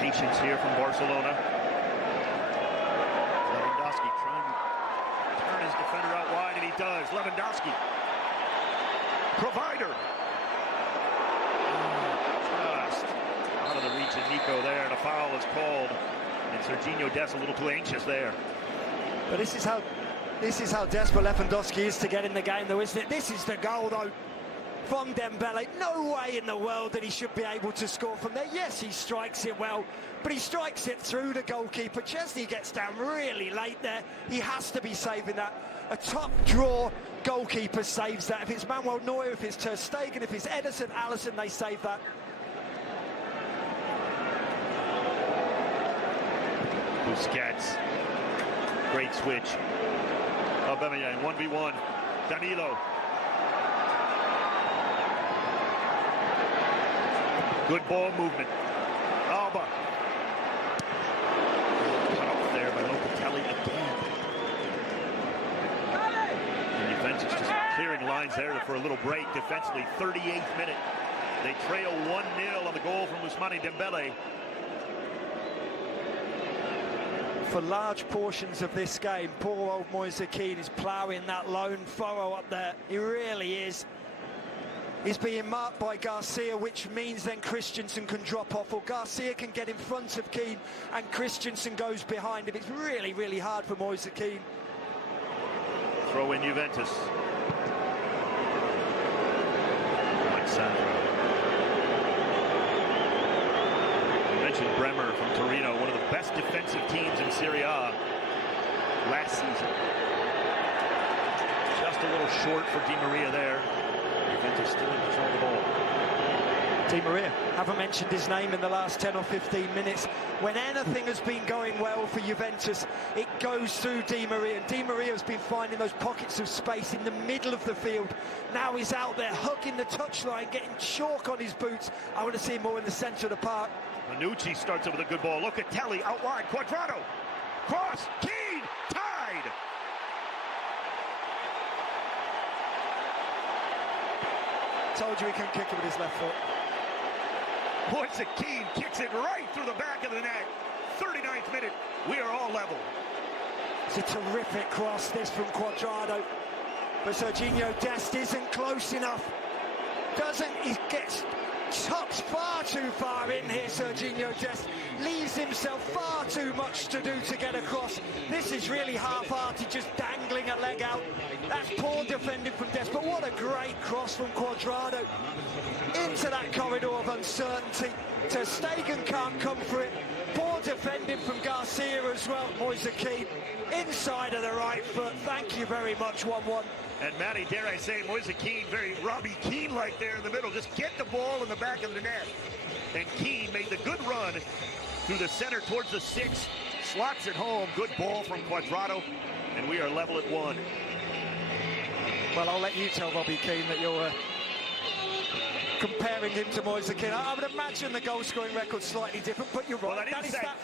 Patience here from Barcelona. Lewandowski trying to turn his defender out wide, and he does. Lewandowski. Provider. Just out of the reach of Nico there, and a foul is called. And Serginho Dest a little too anxious there. But this is how desperate Lewandowski is to get in the game, though, isn't it? This is the goal, though, from Dembele. No way in the world that he should be able to score from there. Yes, he strikes it well, but he strikes it through the goalkeeper. Chesney gets down really late there. He has to be saving that. A top draw goalkeeper saves that. If it's Manuel Neuer, if it's Ter Stegen, if it's Ederson, Alisson, they save that. Busquets. Great switch. Aubameyang, 1v1. Danilo. Good ball movement. Alba. Cut up there by Locatelli again. And Juventus just clearing lines there for a little break defensively. 38th minute. They trail 1-0 on the goal from Ousmane Dembele. For large portions of this game, poor old Moise Kean is ploughing that lone furrow up there. He really is. He's being marked by Garcia, which means then Christensen can drop off, or Garcia can get in front of Kean and Christensen goes behind him. It's really, really hard for Moise Kean. Throw in Juventus. Alexandro. You mentioned Bremer from Torino, one of the best defensive teams in Serie A last season. Just a little short for Di Maria there. Juventus still in control of the ball. Di Maria, haven't mentioned his name in the last 10 or 15 minutes. When anything has been going well for Juventus, it goes through Di Maria. And Di Maria has been finding those pockets of space in the middle of the field. Now he's out there hugging the touchline, getting chalk on his boots. I want to see him more in the centre of the park. Manucci starts up with a good ball. Locatelli out wide. Cuadrado. Cross. Keane. Tied. Told you he can kick it with his left foot. Moise Kean kicks it right through the back of the net. 39th minute, we are all level. It's a terrific cross, this from Cuadrado. But Serginho Dest isn't close enough. He gets tucked far too far in here, Serginho Dest. Leaves himself far too much to do to get across. This is really half-hearted, just dangling a leg out. That's poor defending from Dest, but what a great cross from Cuadrado. Into that corridor of uncertainty. Ter Stegen can't come for it. Poor defending from Garcia as well. Moise Kean inside of the right foot. Thank you very much, 1-1. And Matty, dare I say, Moise Kean, very Robbie Keane-like there in the middle. Just get the ball in the back of the net. And Keane made the good run through the center towards the 6. Slots it home. Good ball from Cuadrado. And we are level at 1. Well, I'll let you tell Robbie Keane that you're comparing him to Moise Kean. I would imagine the goal-scoring record's slightly different, but you're right. Well,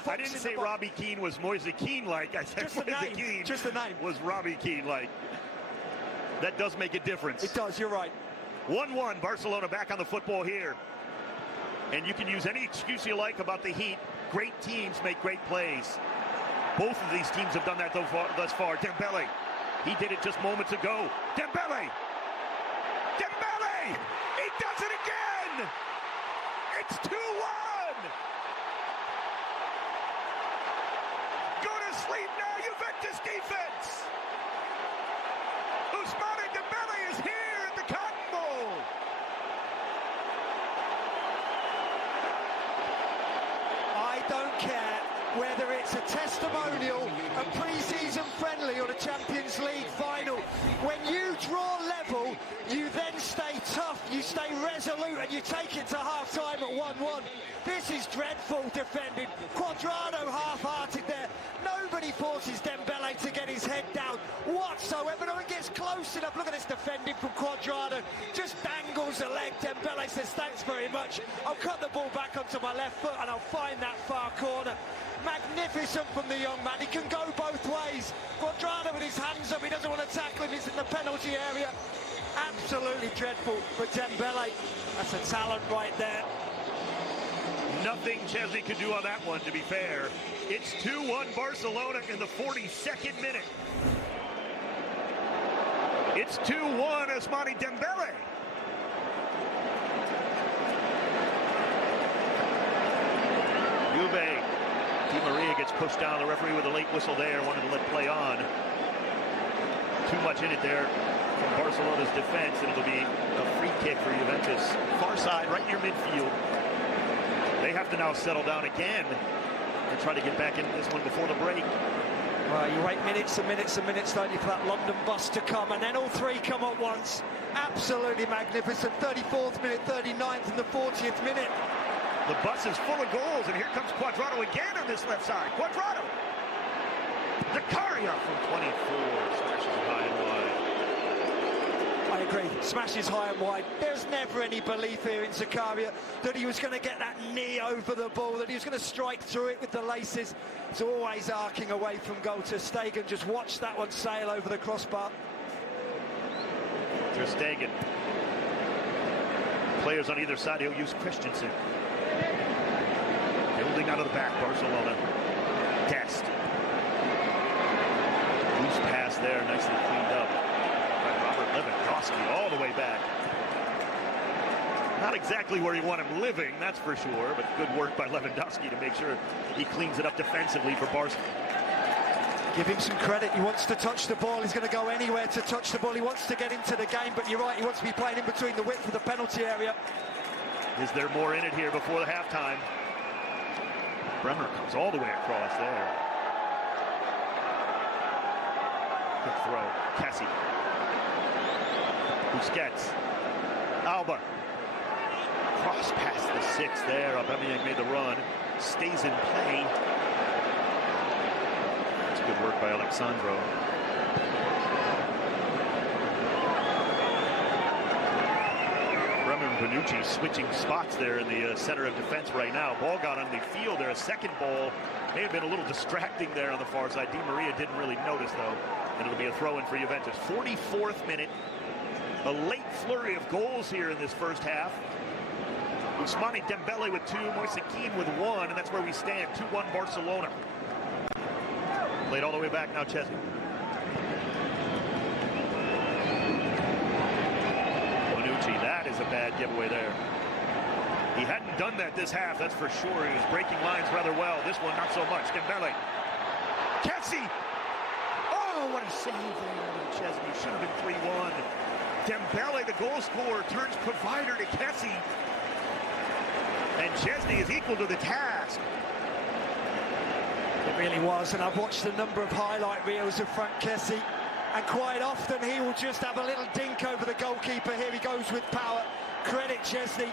I didn't say Robbie Keane was Moise Keane-like. I said Moise Keane just the name was Robbie Keane-like. That does make a difference. It does, you're right. 1-1, Barcelona back on the football here. And you can use any excuse you like about the Heat. Great teams make great plays. Both of these teams have done that thus far. Dembele, he did it just moments ago. Dembele! Dembele! He does it again! It's 2-1! Go to sleep now, Juventus defense! Ousmane Dembele is here at the Cotton Bowl! I don't care whether it's a testimonial, a pre-season friendly or the Champions League final. When you draw level, you then stay tough, you stay resolute, and you take it to half-time at 1-1. This is dreadful defending. Cuadrado half-hearted there. Nobody forces Dembele to get his head down whatsoever. No one gets close enough. Look at this defending from Cuadrado. Just dangles a leg. Dembele says, thanks very much. I'll cut the ball back onto my left foot and I'll find that far corner. Magnificent from the young man. He can go both ways. Cuadrado with his hands up. He doesn't want to tackle him. He's in the penalty area. Absolutely dreadful for Dembele. That's a talent right there. Nothing Chesney could do on that one, to be fair. It's 2-1 Barcelona in the 42nd minute. It's 2-1 Ousmane Dembele. Juve. Di Maria gets pushed down. The referee with a late whistle there. Wanted to let play on. Too much in it there from Barcelona's defense, and it'll be a free kick for Juventus. Far side, right near midfield. They have to now settle down again and try to get back into this one before the break. Well, you wait minutes and minutes and minutes, don't you, for that London bus to come, and then all three come at once. Absolutely magnificent. 34th minute, 39th, and the 40th minute. The bus is full of goals, and here comes Cuadrado again on this left side. Cuadrado! Zakaria from 24 smashes it high and wide. I agree. Smashes high and wide. There's never any belief here in Zakaria that he was going to get that knee over the ball, that he was going to strike through it with the laces. It's always arcing away from goal. Ter Stegen just watched that one sail over the crossbar. Ter Stegen. Players on either side, he'll use Christensen. Building out of the back, Barcelona. Dest. Loose pass there, nicely cleaned up by Robert Lewandowski all the way back. Not exactly where you want him living, that's for sure, but good work by Lewandowski to make sure he cleans it up defensively for Barca. Give him some credit. He wants to touch the ball. He's going to go anywhere to touch the ball. He wants to get into the game, but you're right, he wants to be playing in between the width of the penalty area. Is there more in it here before the halftime? Bremer comes all the way across there. Good throw. Kessie. Busquets. Alba. Cross past the 6 there. Aubameyang made the run. Stays in play. That's good work by Alexandro. Bremer and Bonucci switching spots there in the center of defense right now. Ball got on the field there. A second ball may have been a little distracting there on the far side. Di Maria didn't really notice, though. And it'll be a throw-in for Juventus. 44th minute. A late flurry of goals here in this first half. Ousmane Dembele with 2, Moise Kean with 1, and that's where we stand. 2-1 Barcelona. Played all the way back now, Chesney. Bonucci, that is a bad giveaway there. He hadn't done that this half, that's for sure. He was breaking lines rather well. This one, not so much. Dembele. Kessie! Oh, what a save there. Chesney should have been 3-1. Dembele, the goal scorer, turns provider to Kessie. And Chesney is equal to the task. It really was, and I've watched a number of highlight reels of Frank Kessie, and quite often he will just have a little dink over the goalkeeper. Here he goes with power. Credit Chesney.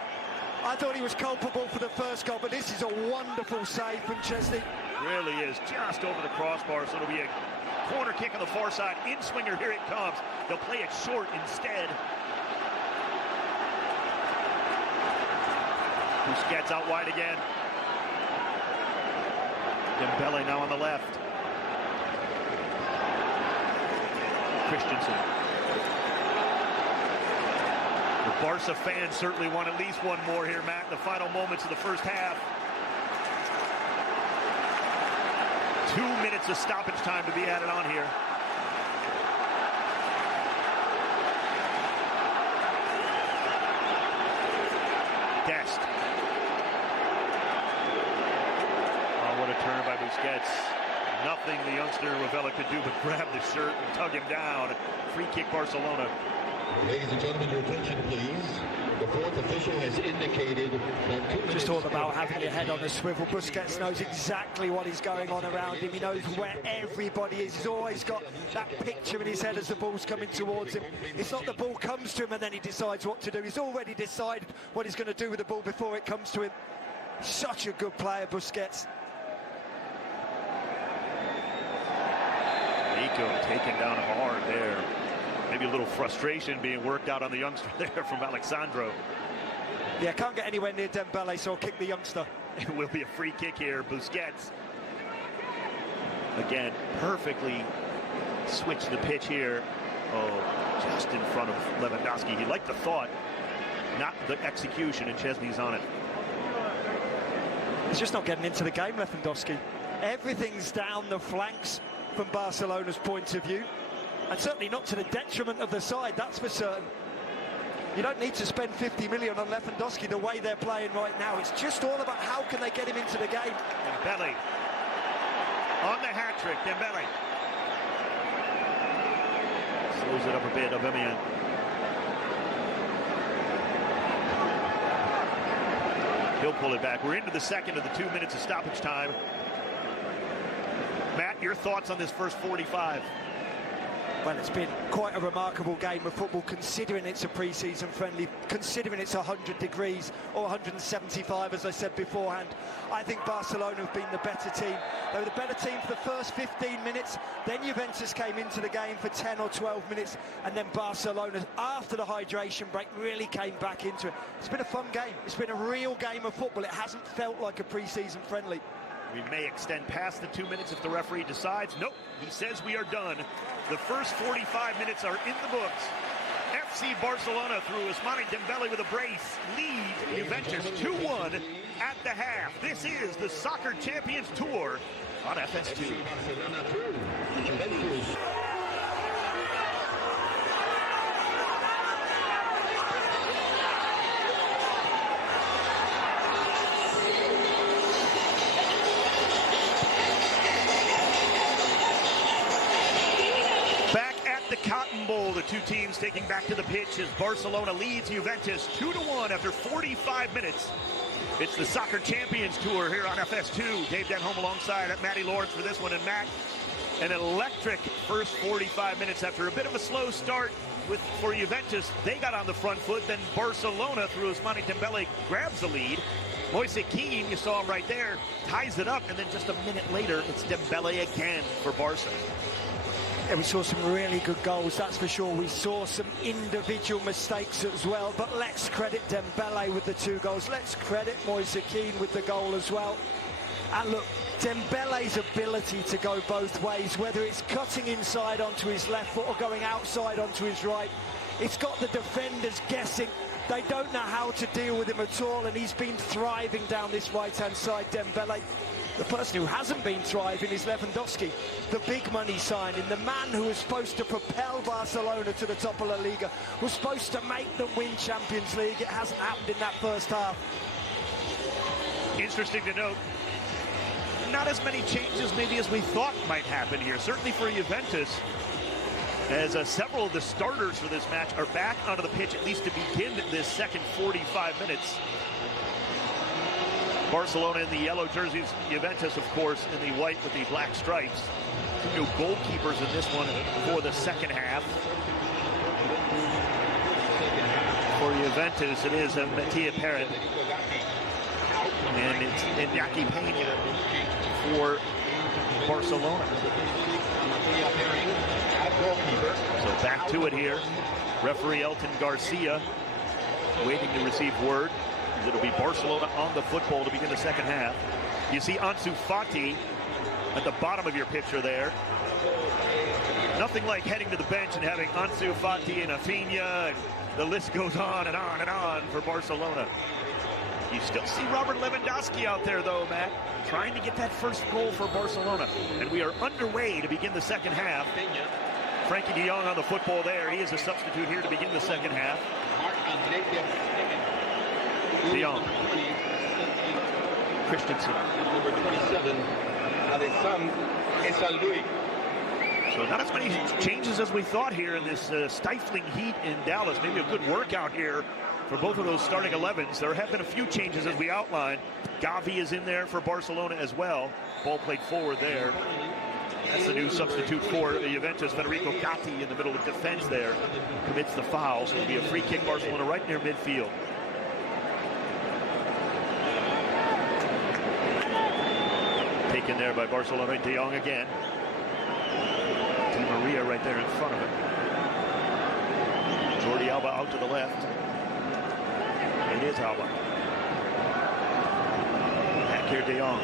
I thought he was culpable for the first goal, but this is a wonderful save from Chesney. Really is, just over the crossbar, so it'll be a corner kick on the far side. In-swinger, here it comes. They'll play it short instead. Busquets out wide again. Dembele now on the left. Christensen. The Barca fans certainly want at least one more here, Matt, in the final moments of the first half. 2 minutes of stoppage time to be added on here. Dest. Oh, what a turn by Busquets. Nothing the youngster Ravella could do but grab the shirt and tug him down. Free kick Barcelona. Ladies and gentlemen, your attention, please. The fourth official has indicated that 2 minutes... Just all about having your head on a swivel. Busquets knows exactly what is going on around him. He knows where everybody is. He's always got that picture in his head as the ball's coming towards him. It's not the ball comes to him and then he decides what to do. He's already decided what he's going to do with the ball before it comes to him. Such a good player, Busquets. Nico taken down hard there. Maybe a little frustration being worked out on the youngster there from Alexandro. Yeah, can't get anywhere near Dembele, so I'll kick the youngster. It will be a free kick here. Busquets. Again, perfectly switched the pitch here. Oh, just in front of Lewandowski. He liked the thought, not the execution, and Chesney's on it. He's just not getting into the game, Lewandowski. Everything's down the flanks from Barcelona's point of view. And certainly not to the detriment of the side, that's for certain. You don't need to spend 50 million on Lewandowski the way they're playing right now. It's just all about how can they get him into the game. Dembele on the hat-trick. Dembele slows it up a bit. Aubameyang. He'll pull it back. We're into the second of the 2 minutes of stoppage time. Matt, your thoughts on this first 45? Well, it's been quite a remarkable game of football, considering it's a pre-season friendly, considering it's 100 degrees or 175, as I said beforehand. I think Barcelona have been the better team. They were the better team for the first 15 minutes. Then Juventus came into the game for 10 or 12 minutes. And then Barcelona, after the hydration break, really came back into it. It's been a fun game. It's been a real game of football. It hasn't felt like a pre-season friendly. We may extend past the 2 minutes if the referee decides. Nope, he says we are done. The first 45 minutes are in the books. FC Barcelona through Ousmane Dembele with a brace lead Juventus 2-1 at the half. This is the Soccer Champions Tour on FS2. Cotton Bowl, the two teams taking back to the pitch as Barcelona leads Juventus 2-1 after 45 minutes. It's the Soccer Champions Tour here on FS2. Dave Denholm alongside Matty Lawrence for this one. And Matt, an electric first 45 minutes after a bit of a slow start for Juventus. They got on the front foot, then Barcelona through Ousmane Dembele grabs the lead. Moise Kean, you saw him right there, ties it up, and then just a minute later, it's Dembele again for Barca. Yeah, we saw some really good goals, that's for sure. We saw some individual mistakes as well, but let's credit Dembele with the 2 goals. Let's credit Moise Kean with the goal as well. And look, Dembele's ability to go both ways, whether it's cutting inside onto his left foot or going outside onto his right, it's got the defenders guessing. They don't know how to deal with him at all, and he's been thriving down this right-hand side, Dembele. The person who hasn't been thriving is Lewandowski, the big money signing, the man who was supposed to propel Barcelona to the top of La Liga, was supposed to make them win Champions League. It hasn't happened in that first half. Interesting to note, not as many changes maybe as we thought might happen here, certainly for Juventus, as several of the starters for this match are back onto the pitch, at least to begin this second 45 minutes. Barcelona in the yellow jerseys, Juventus, of course, in the white with the black stripes. Two new goalkeepers in this one for the second half. For Juventus, it is Mattia Perrin. And it's Iñaki Peña for Barcelona. So back to it here. Referee Elton Garcia waiting to receive word. It'll be Barcelona on the football to begin the second half. You see Ansu Fati at the bottom of your picture there. Nothing like heading to the bench and having Ansu Fati and Rafinha, and the list goes on and on and on for Barcelona. You still see Robert Lewandowski out there, though, Matt, trying to get that first goal for Barcelona. And we are underway to begin the second half. Frankie de Jong on the football there. He is a substitute here to begin the second half. De Jong. Christensen. Number 27, Alexandre. So not as many changes as we thought here in this stifling heat in Dallas. Maybe a good workout here for both of those starting 11s. There have been a few changes as we outlined. Gavi is in there for Barcelona as well. Ball played forward there. That's the new substitute for Juventus. Federico Gatti in the middle of defense there commits the foul. So it'll be a free kick, Barcelona right near midfield. Taken there by Barcelona. De Jong again. Di Maria right there in front of him. Jordi Alba out to the left. It is Alba. Back here, De Jong.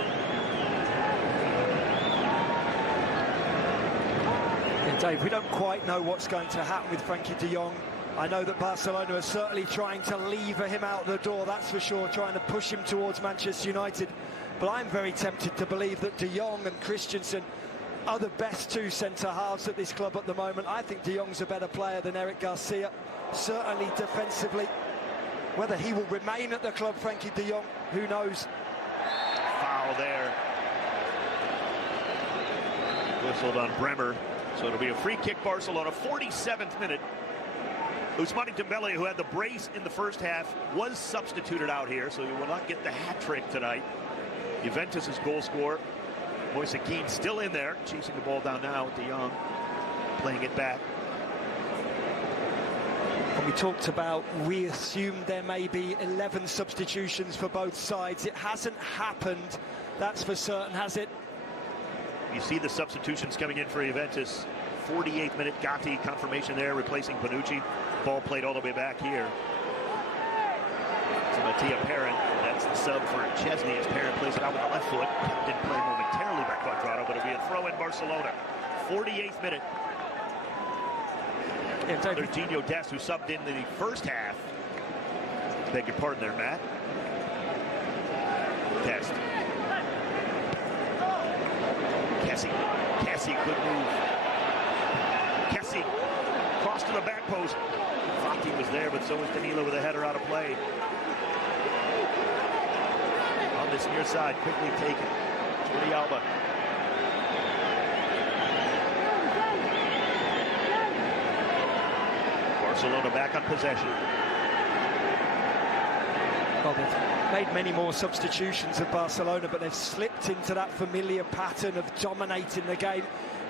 And Dave, we don't quite know what's going to happen with Frankie de Jong. I know that Barcelona are certainly trying to lever him out the door, that's for sure, trying to push him towards Manchester United. But I'm very tempted to believe that de Jong and Christensen are the best two centre-halves at this club at the moment. I think de Jong's a better player than Eric Garcia, certainly defensively. Whether he will remain at the club, Frankie de Jong, who knows? Foul there. Whistled on Bremer. So it'll be a free kick, Barcelona. 47th minute. Ousmane Dembele, who had the brace in the first half, was substituted out here, so he will not get the hat trick tonight. Juventus' goal scorer, Moise Kean, still in there, chasing the ball down now with de Jong, playing it back. And we talked about, we assumed there may be 11 substitutions for both sides. It hasn't happened, that's for certain, has it? You see the substitutions coming in for Juventus. 48th minute, Gatti, confirmation there, replacing Bonucci. Ball played all the way back here. So Mattia Perrin, that's the sub for Chesney as Perrin plays it out with the left foot. Kept in play momentarily by Cuadrado, but it'll be a throw in Barcelona. 48th minute. Yeah, Serginho Dest, who subbed in the first half. Beg your pardon there, Matt. Dest. Kessie could move. Kessie cross to the back post. Fati was there, but so was Danilo with a header out of play. On this near side, quickly taken. Jordi Alba. Barcelona back on possession. Well, they've made many more substitutions of Barcelona, but they've slipped into that familiar pattern of dominating the game.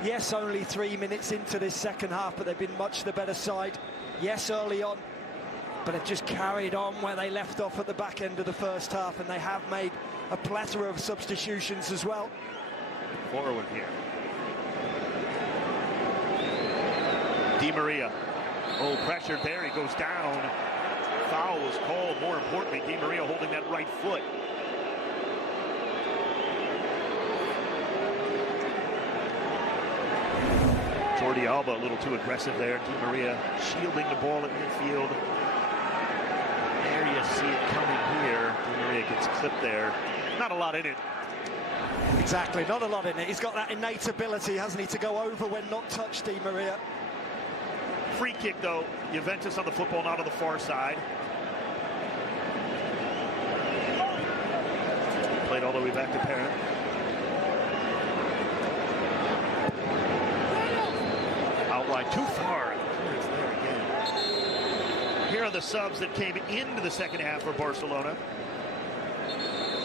Yes, only 3 minutes into this second half, but they've been much the better side. Yes, early on, but they've just carried on where they left off at the back end of the first half, and they have made a plethora of substitutions as well. Forward here. Di Maria. Oh, pressured there, he goes down. Foul was called, more importantly, Di Maria holding that right foot. Jordi Alba a little too aggressive there. Di Maria shielding the ball at midfield. see it coming here. Di Maria gets clipped there. Not a lot in it. Exactly, not a lot in it. He's got that innate ability, hasn't he, to go over when not touched, Di Maria. Free kick, though. Juventus on the football, not on the far side. Played all the way back to Parent. Out wide, too far. It's there again. Here are the subs that came into the second half for Barcelona.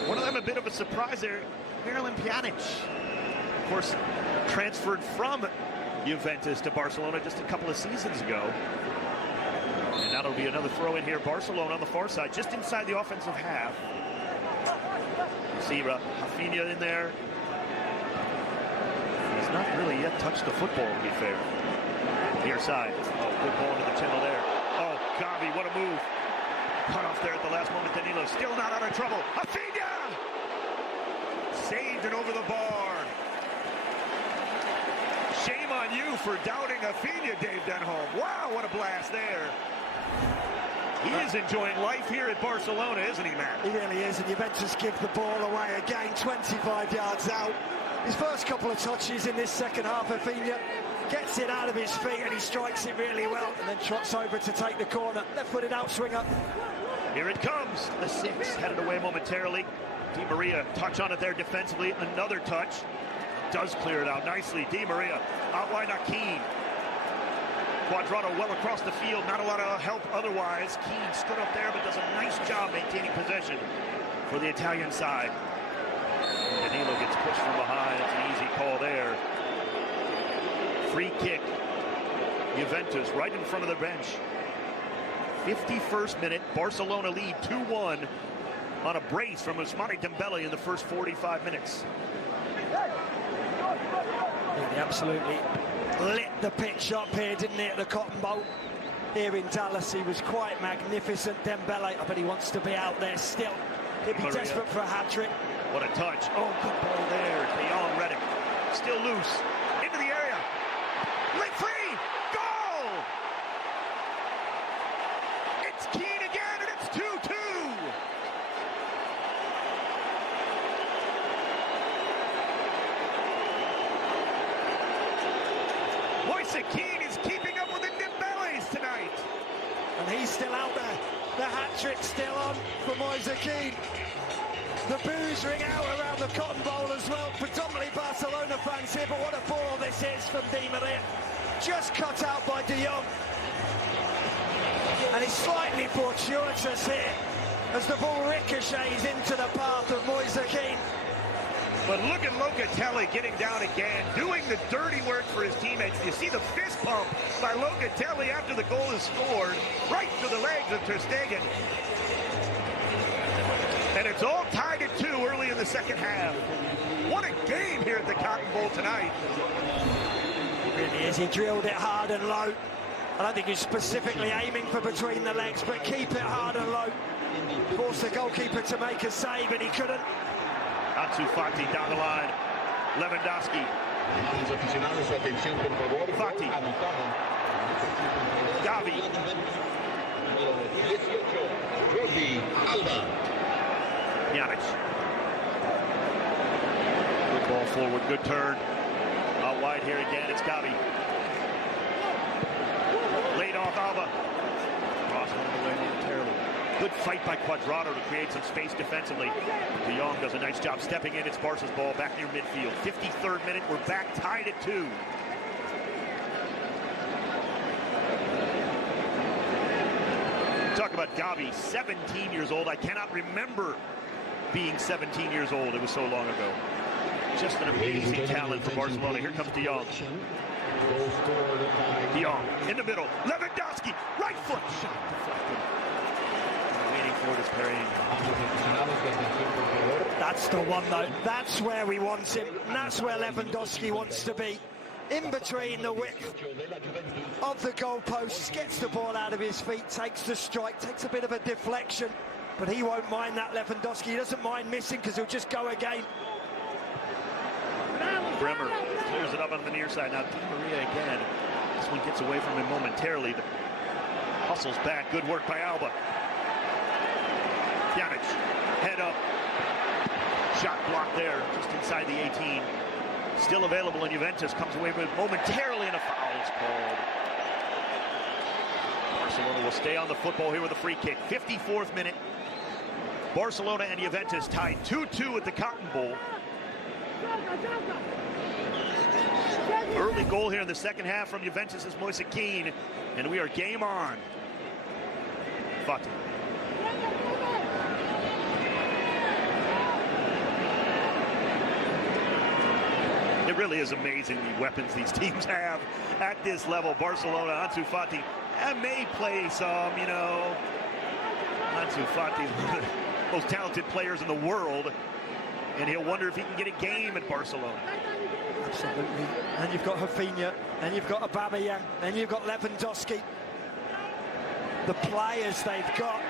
One of them a bit of a surprise there, Marilyn Pjanic. Of course, transferred from Juventus to Barcelona just a couple of seasons ago. And now it'll be another throw in here. Barcelona on the far side, just inside the offensive half. You see Rafinha in there. He's not really yet touched the football, to be fair. Near side. Oh, good ball into the channel there. Oh, Gavi, what a move. Cut off there at the last moment. Danilo still not out of trouble. Rafinha! Saved it over the bar. Shame on you for doubting Rafinha, Dave Denholm. Wow, what a blast there. He is enjoying life here at Barcelona, isn't he, Matt? He really is, and Juventus give the ball away again, 25 yards out. His first couple of touches in this second half, Rafinha gets it out of his feet and he strikes it really well and then trots over to take the corner. Left-footed outswinger. Here it comes. The 6 headed away momentarily. Di Maria touch on it there defensively. Another touch. Does clear it out nicely. Di Maria out wide, Keane. Cuadrado well across the field. Not a lot of help otherwise. Keane stood up there but does a nice job maintaining possession for the Italian side. Danilo gets pushed from behind. It's an easy call there. Free kick. Juventus right in front of the bench. 51st minute. Barcelona lead 2-1 on a brace from Ousmane Dembele in the first 45 minutes. He absolutely lit the pitch up here, didn't he, at the Cotton Bowl? Here in Dallas, he was quite magnificent. Dembele, I bet he wants to be out there still. He'd be desperate for a hat-trick. What a touch. Oh, good ball there. Beyond Reddick. Still loose. Into the area. Lit free. Goal! It's Keane again, and it's 2-2. Moise Keane is keeping up with the Dembele's tonight. And he's still out there. The hat-trick still on for Moise Keane. The boos ring out around the Cotton Bowl as well. Predominantly Barcelona fans here, but what a ball this is from Di Maria. Just cut out by De Jong. And it's slightly fortuitous here as the ball ricochets into the path of Moise Keane. But look at Locatelli getting down again, doing the dirty work for his teammates. You see the fist pump by Locatelli after the goal is scored, right to the legs of Ter Stegen. And it's all tied at 2 early in the second half. What a game here at the Cotton Bowl tonight. It really is. He drilled it hard and low. I don't think he's specifically aiming for between the legs, but keep it hard and low. Forced the goalkeeper to make a save, and he couldn't. Ansu Fati down the line. Lewandowski. Fati. Gavi. Pjanic. Good ball forward, good turn. Out wide here again, it's Gavi. Laid off Alba. Cross one of the way momentarily. Good fight by Cuadrado to create some space defensively. De Jong does a nice job stepping in. It's Barca's ball back near midfield. 53rd minute, we're back tied at 2. Talk about Gavi, 17 years old. I cannot remember being 17 years old. It was so long ago. Just an amazing talent for Barcelona. Here comes De Jong. De Jong in the middle. Lewandowski, right foot shot deflected. Waiting for it is parrying. That's the one, though. That's where we want him. And that's where Lewandowski wants to be. In between the width of the goalposts, gets the ball out of his feet, takes the strike, takes a bit of a deflection, but he won't mind that, Lewandowski. He doesn't mind missing because he'll just go again. Bremer clears it up on the near side. Now Di Maria again. This one gets away from him momentarily. Hustles back. Good work by Alba. Pjanic, head up. Shot blocked there, just inside the 18. Still available, and Juventus comes away with momentarily, and a foul is called. Barcelona will stay on the football here with a free kick. 54th minute. Barcelona and Juventus tied 2-2 at the Cotton Bowl. Early goal here in the second half from Juventus' Moise Kean, and we are game on. Fati. It really is amazing the weapons these teams have at this level. Barcelona, Ansu Fati may play some, you know. Ansu Fati is one of the most talented players in the world, and he'll wonder if he can get a game at Barcelona. Absolutely. And you've got Rafinha, and you've got Aubameyang, and you've got Lewandowski. The players they've got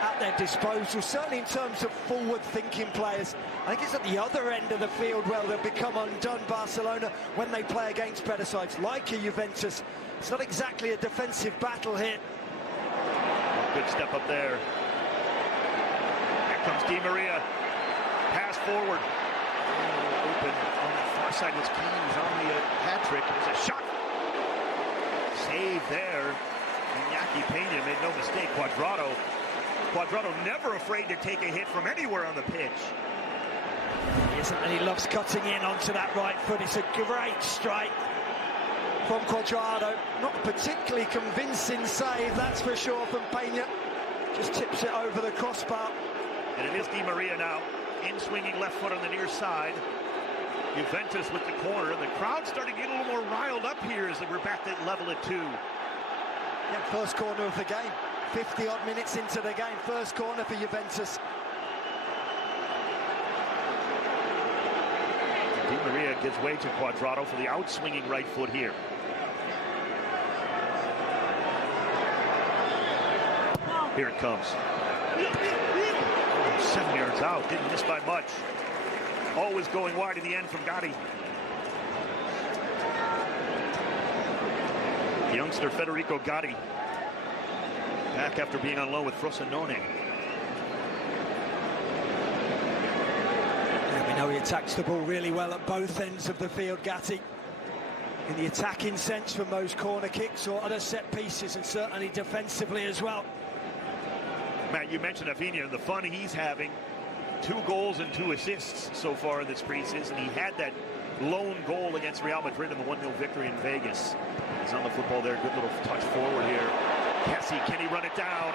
at their disposal, certainly in terms of forward-thinking players. I think it's at the other end of the field where they'll become undone, Barcelona, when they play against better sides like a Juventus. It's not exactly a defensive battle here. Good step up there. Here comes Di Maria. Pass forward. Open on the far side was Keane. He's on the hat trick. There's a shot. Save there. Iñaki Peña made no mistake. Cuadrado never afraid to take a hit from anywhere on the pitch. He isn't, and he loves cutting in onto that right foot. It's a great strike from Cuadrado. Not particularly convincing save, that's for sure, from Peña. Just tips it over the crossbar. And it is Di Maria now, in swinging left foot on the near side. Juventus with the corner, and the crowd starting to get a little more riled up here as we're back at level at 2. Yeah, first corner of the game. 50-odd minutes into the game, first corner for Juventus. Di Maria gives way to Cuadrado for the outswinging right foot here. Here it comes. 7 yards out, didn't miss by much. Always going wide in the end from Gotti. Youngster Federico Gotti, back after being on loan with Frosinone. Yeah, we know he attacks the ball really well at both ends of the field, Gatti. In the attacking sense from those corner kicks or other set pieces, and certainly defensively as well. Matt, you mentioned Rafinha and the fun he's having. 2 goals and 2 assists so far in this preseason. He had that lone goal against Real Madrid in the 1-0 victory in Vegas. He's on the football there. Good little touch forward here. Kessie, can he run it down?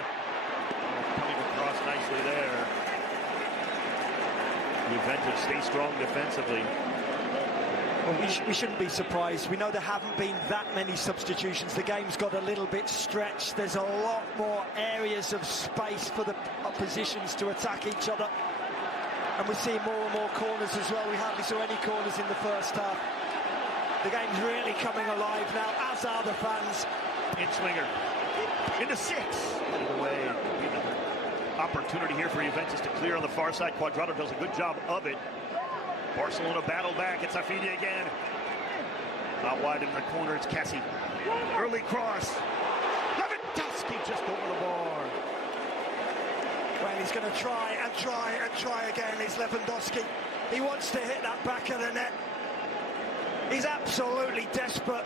Coming across nicely there. Juventus stay strong defensively. Well, we shouldn't be surprised. We know there haven't been that many substitutions. The game's got a little bit stretched. There's a lot more areas of space for the oppositions to attack each other. And we're seeing more and more corners as well. We hardly saw any corners in the first half. The game's really coming alive now, as are the fans. In swinger. Into 6. Get it away. Opportunity here for Juventus to clear on the far side. Cuadrado does a good job of it. Barcelona battle back. It's Rafinha again. Out wide in the corner, it's Kessie. Early cross. Lewandowski just over the bar. Well, he's going to try and try and try again. It's Lewandowski. He wants to hit that back of the net. He's absolutely desperate.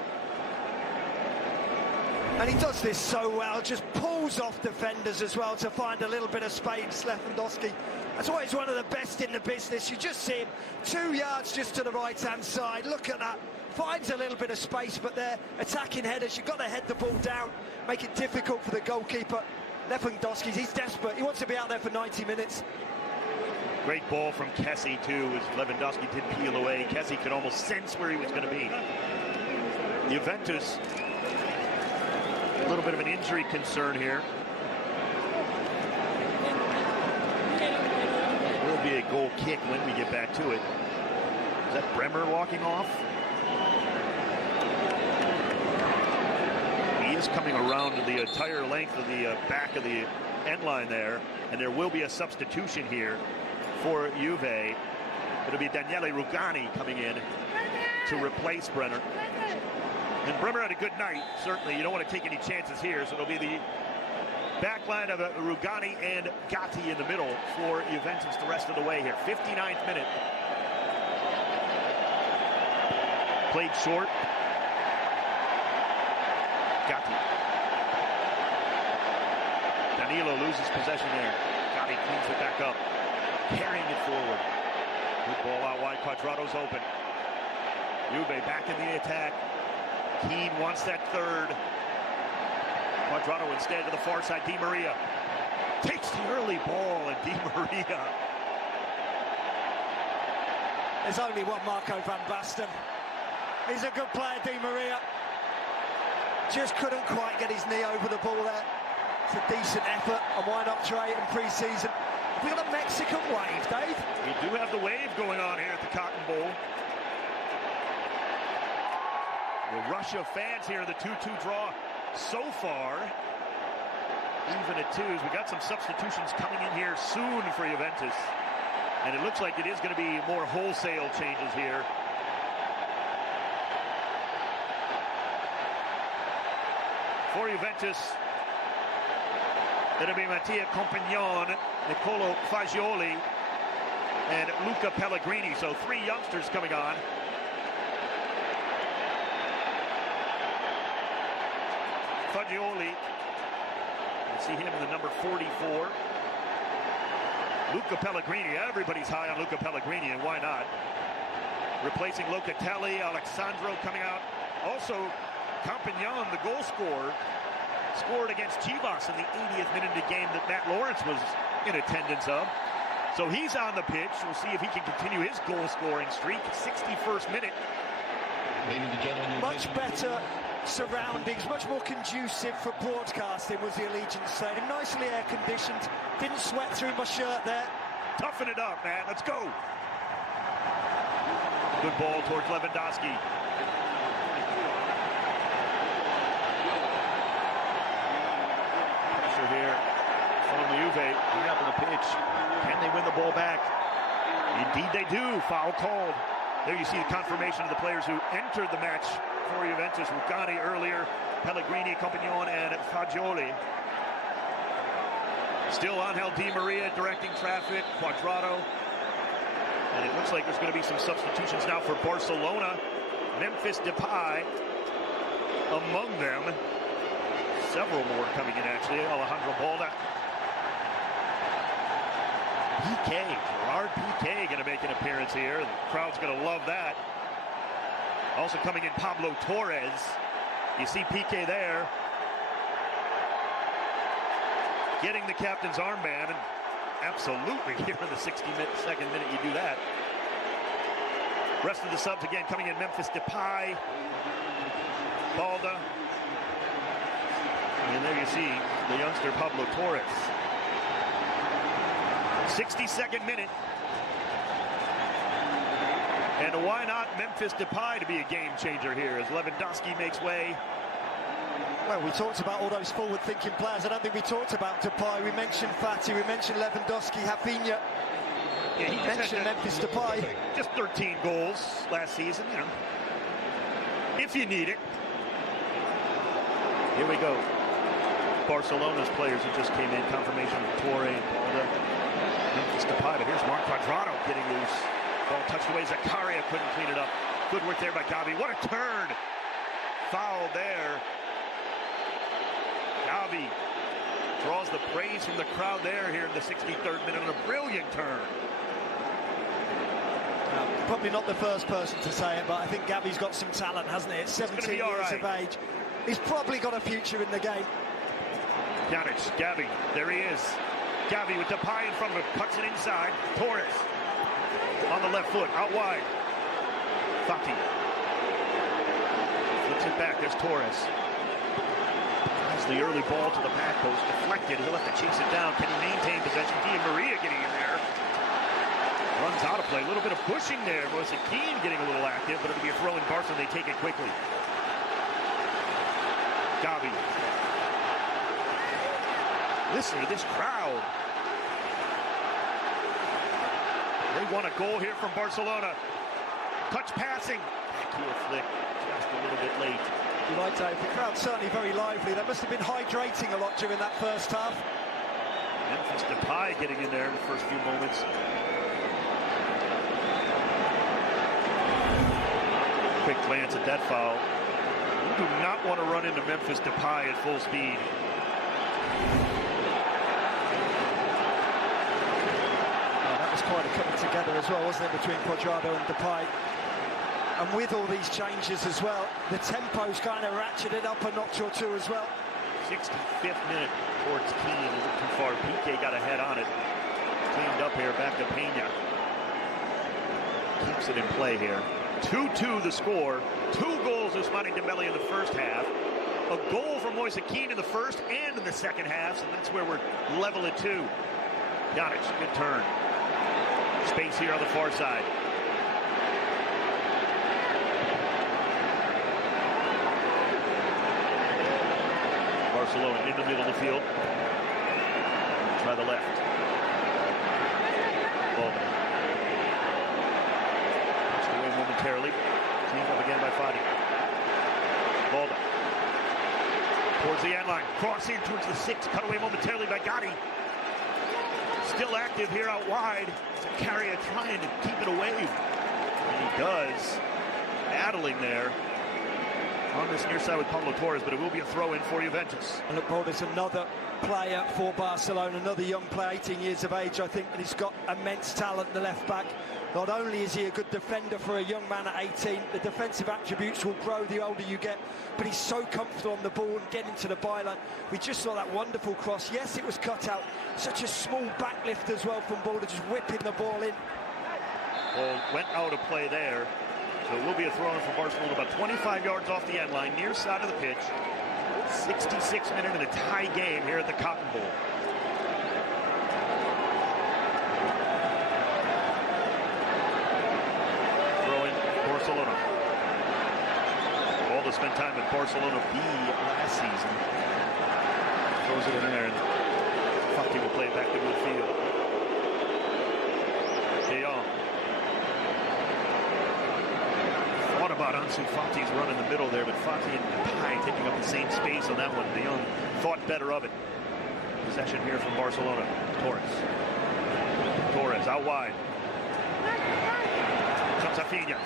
And he does this so well, just pulls off defenders as well to find a little bit of space, Lewandowski. That's why he's one of the best in the business. You just see him 2 yards just to the right-hand side. Look at that. Finds a little bit of space, but they're attacking headers. You've got to head the ball down, make it difficult for the goalkeeper. Lewandowski, he's desperate. He wants to be out there for 90 minutes. Great ball from Kessie, too, as Lewandowski did peel away. Kessie could almost sense where he was going to be. Juventus, a little bit of an injury concern here. It will be a goal kick when we get back to it. Is that Bremer walking off? He is coming around the entire length of the back of the end line there, and there will be a substitution here for Juve. It'll be Daniele Rugani coming in to replace Brenner. And Bremer had a good night, certainly. You don't want to take any chances here, so it'll be the backline of Rugani and Gatti in the middle for Juventus the rest of the way here. 59th minute. Played short. Gatti. Danilo loses possession there. Gatti cleans it back up. Carrying it forward. Good ball out wide. Quadrado's open. Juve back in the attack. Keane wants that third. Quadrado instead to the far side. Di Maria takes the early ball, and Di Maria. There's only one Marco van Basten. He's a good player, Di Maria. Just couldn't quite get his knee over the ball there. It's a decent effort, and why not try it in pre-season? Have we got a Mexican wave, Dave? We do have the wave going on here at the Cotton Bowl. The rush of fans here, the 2-2 draw so far. Even at twos. We got some substitutions coming in here soon for Juventus. And it looks like it is going to be more wholesale changes here. For Juventus, it'll be Mattia Compagnon, Nicolo Fagioli, and Luca Pellegrini. So 3 youngsters coming on. Fagioli, you see him in the number 44. Luca Pellegrini, everybody's high on Luca Pellegrini, and why not? Replacing Locatelli, Alexandro coming out. Also, Compagnon, the goal scorer, scored against Chivas in the 80th minute of the game that Matt Lawrence was in attendance of. So he's on the pitch. We'll see if he can continue his goal-scoring streak. 61st minute. Much better surroundings, much more conducive for broadcasting was the Allegiance Stadium. Nicely air-conditioned. Didn't sweat through my shirt there. Toughen it up, man. Let's go. Good ball towards Lewandowski. Here from the Juve, high up on the pitch. Can they win the ball back? Indeed they do. Foul called. There you see the confirmation of the players who entered the match for Juventus. Rugani earlier, Pellegrini, Compagnon, and Fagioli. Still Angel Di Maria directing traffic. Quadrado. And it looks like there's going to be some substitutions now for Barcelona. Memphis Depay among them. Several more coming in, actually. Alejandro Balda. Piqué, Gerard Piqué going to make an appearance here. The crowd's going to love that. Also coming in, Pablo Torres. You see Piqué there. Getting the captain's armband. And absolutely, here in the 62nd minute, you do that. Rest of the subs again coming in, Memphis Depay. Balda. And there you see the youngster Pablo Torres. 62nd minute. And why not Memphis Depay to be a game changer here as Lewandowski makes way. Well, we talked about all those forward-thinking players. I don't think we talked about Depay. We mentioned Fati, we mentioned Lewandowski, Rafinha. Yeah, he mentioned Memphis Depay. Just 13 goals last season, you know. If you need it. Here we go. Barcelona's players who just came in, confirmation of Torre and Balda. Memphis Depay, but here's Marc Quadrado getting loose. Ball touched away, Zakaria couldn't clean it up. Good work there by Gavi. What a turn! Foul there. Gavi draws the praise from the crowd there here in the 63rd minute on a brilliant turn. Probably not the first person to say it, but I think Gavi's got some talent, hasn't he? At 17 years of age. He's probably got a future in the game. Pjanic, Gavi, there he is. Gavi with Depay in front of him, cuts it inside. Torres on the left foot, out wide. Fati flips it back, there's Torres. That's the early ball to the back post, deflected. He'll have to chase it down. Can he maintain possession? Di Maria getting in there. Runs out of play, a little bit of pushing there. Moise Keane getting a little active, but it'll be a throw in Barca, and they take it quickly. Gavi. Listen to this crowd. They want a goal here from Barcelona. Touch passing. Backheel flick, just a little bit late. You might say the crowd's certainly very lively. They must have been hydrating a lot during that first half. Memphis Depay getting in there in the first few moments. Quick glance at that foul. You do not want to run into Memphis Depay at full speed. That was quite a coming together as well, wasn't it, between Cuadrado and Depay? And with all these changes as well, the tempo's kind of ratcheted up a notch or two as well. 65th minute towards Keane, a little too far. Piqué got a head on it. Cleaned up here, back to Pena. Keeps it in play here. 2-2 the score. 2 goals of Ousmane Dembele in the first half. A goal from Moise Keane in the first and in the second half, and that's where we're level at 2. Pjanic, good turn. Space here on the far side. Barcelona in the middle of the field. Try the left. Balda. Pushed away momentarily. Cleaned up again by Fati. Balda. Towards the end line. Cross in towards the 6. Cut away momentarily by Gotti. Still active here out wide. Zakaria trying to keep it away. And he does. Battling there on this near side with Pablo Torres, but it will be a throw-in for Juventus. And look, Paul, there's another player for Barcelona, another young player, 18 years of age, I think, and he's got immense talent, the left back. Not only is he a good defender for a young man at 18, the defensive attributes will grow the older you get, but he's so comfortable on the ball and getting to the byline. We just saw that wonderful cross. Yes, it was cut out. Such a small back lift as well from Balda, just whipping the ball in. Ball went out of play there. So it will be a throw-in for Barcelona, about 25 yards off the end line, near side of the pitch. 66 minute in a tie game here at the Cotton Bowl. Throwing Barcelona. Balda spent time at Barcelona B last season. Throws it in there, and Fati will play it back to midfield. De Jong. What about Ansu Fati's run in the middle there, but Fati and Depay taking up the same space on that one. De Jong thought better of it. Possession here from Barcelona. Torres out wide. Comes Rafinha.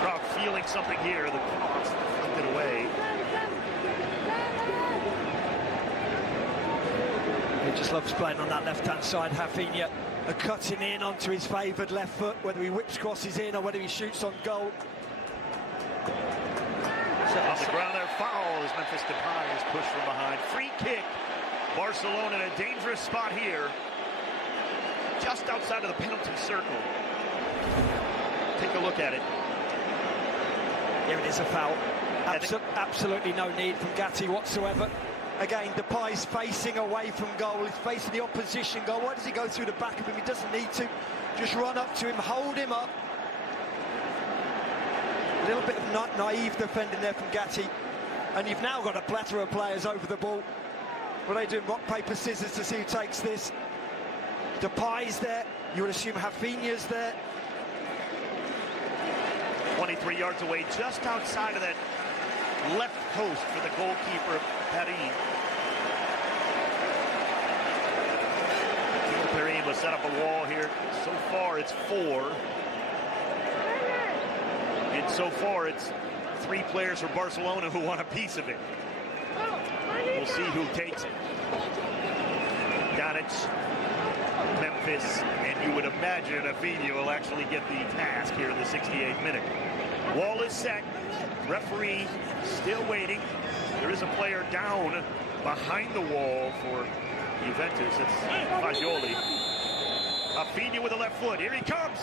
Crowd feeling something here. The cross deflected away. He just loves playing on that left-hand side. Rafinha cutting in onto his favoured left foot, whether he whips crosses in or whether he shoots on goal. On the ground there, foul as Memphis Depay is pushed from behind. Free kick. Barcelona in a dangerous spot here. Just outside of the penalty circle. Take a look at it. Here it is, a foul. Absolutely no need from Gatti whatsoever. Again, Depay's facing away from goal. He's facing the opposition goal. Why does he go through the back of him? He doesn't need to. Just run up to him, hold him up. A little bit of naive defending there from Gatti. And you've now got a plethora of players over the ball. What are they doing? Rock, paper, scissors to see who takes this. Depay's there. You would assume Rafinha's there. 23 yards away, just outside of that left post for the goalkeeper, Perin. Perin will set up a wall here. So far, it's 4. And so far, it's 3 players from Barcelona who want a piece of it. We'll see who takes it. Pjanic, Memphis, and you would imagine Rafinha will actually get the task here in the 68th minute. Wall is set. Referee still waiting. There is a player down behind the wall for Juventus. It's Fagioli. Rafinha with the left foot. Here he comes.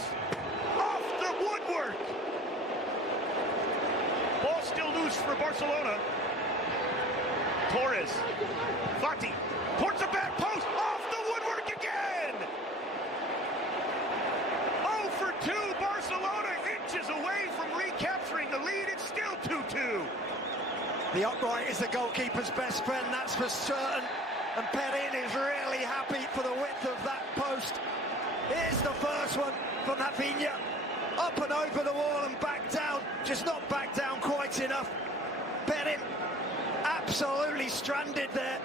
Off the woodwork. Ball still loose for Barcelona. Torres. Fati. Towards the back post. Off the woodwork again. 0 for 2. Barcelona inches away from recapturing the lead. It's still 2-2. The upright is the goalkeeper's best friend, that's for certain. And Perin is really happy for the width of that post. Here's the first one from Rafinha. Up and over the wall and back down, just not back down quite enough. Perin absolutely stranded there.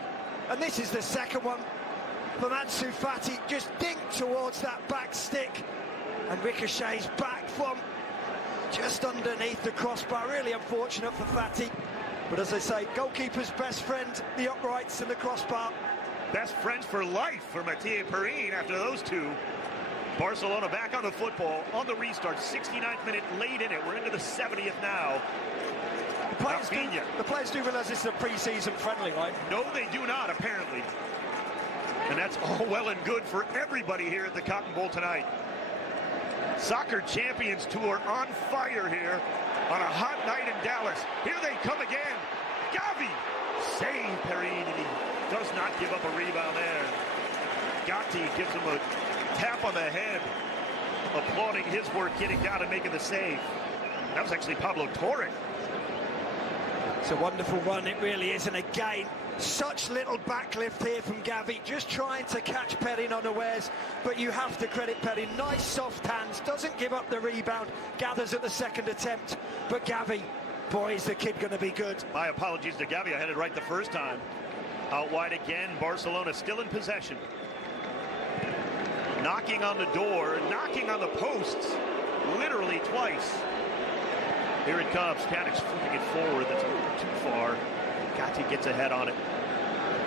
And this is the second one from Ansu Fati, just dinked towards that back stick. And ricochets back from just underneath the crossbar. Really unfortunate for Fati. But as I say, goalkeeper's best friend, the uprights and the crossbar. Best friends for life for Mathieu Perin after those two. Barcelona back on the football on the restart. 69th minute, late in it. We're into the 70th now. The players do realize this is a pre-season friendly, right? No, they do not, apparently. And that's all well and good for everybody here at the Cotton Bowl tonight. Soccer Champions Tour on fire here on a hot night in Dallas. Here they come again. Gavi save Perin, and he does not give up a rebound there. Gatti gives him a tap on the head, applauding his work getting down and making the save. That was actually Pablo Torre. It's a wonderful run, it really is, and again, such little backlift here from Gavi, just trying to catch Perin unawares, but you have to credit Perin. Nice soft hands, doesn't give up the rebound, gathers at the second attempt, but Gavi, boy, is the kid going to be good. My apologies to Gavi, I had it right the first time. Out wide again, Barcelona still in possession. Knocking on the door, knocking on the posts, literally twice. Here it comes, Panic's flipping it forward, that's a little too far. Gatti gets ahead on it.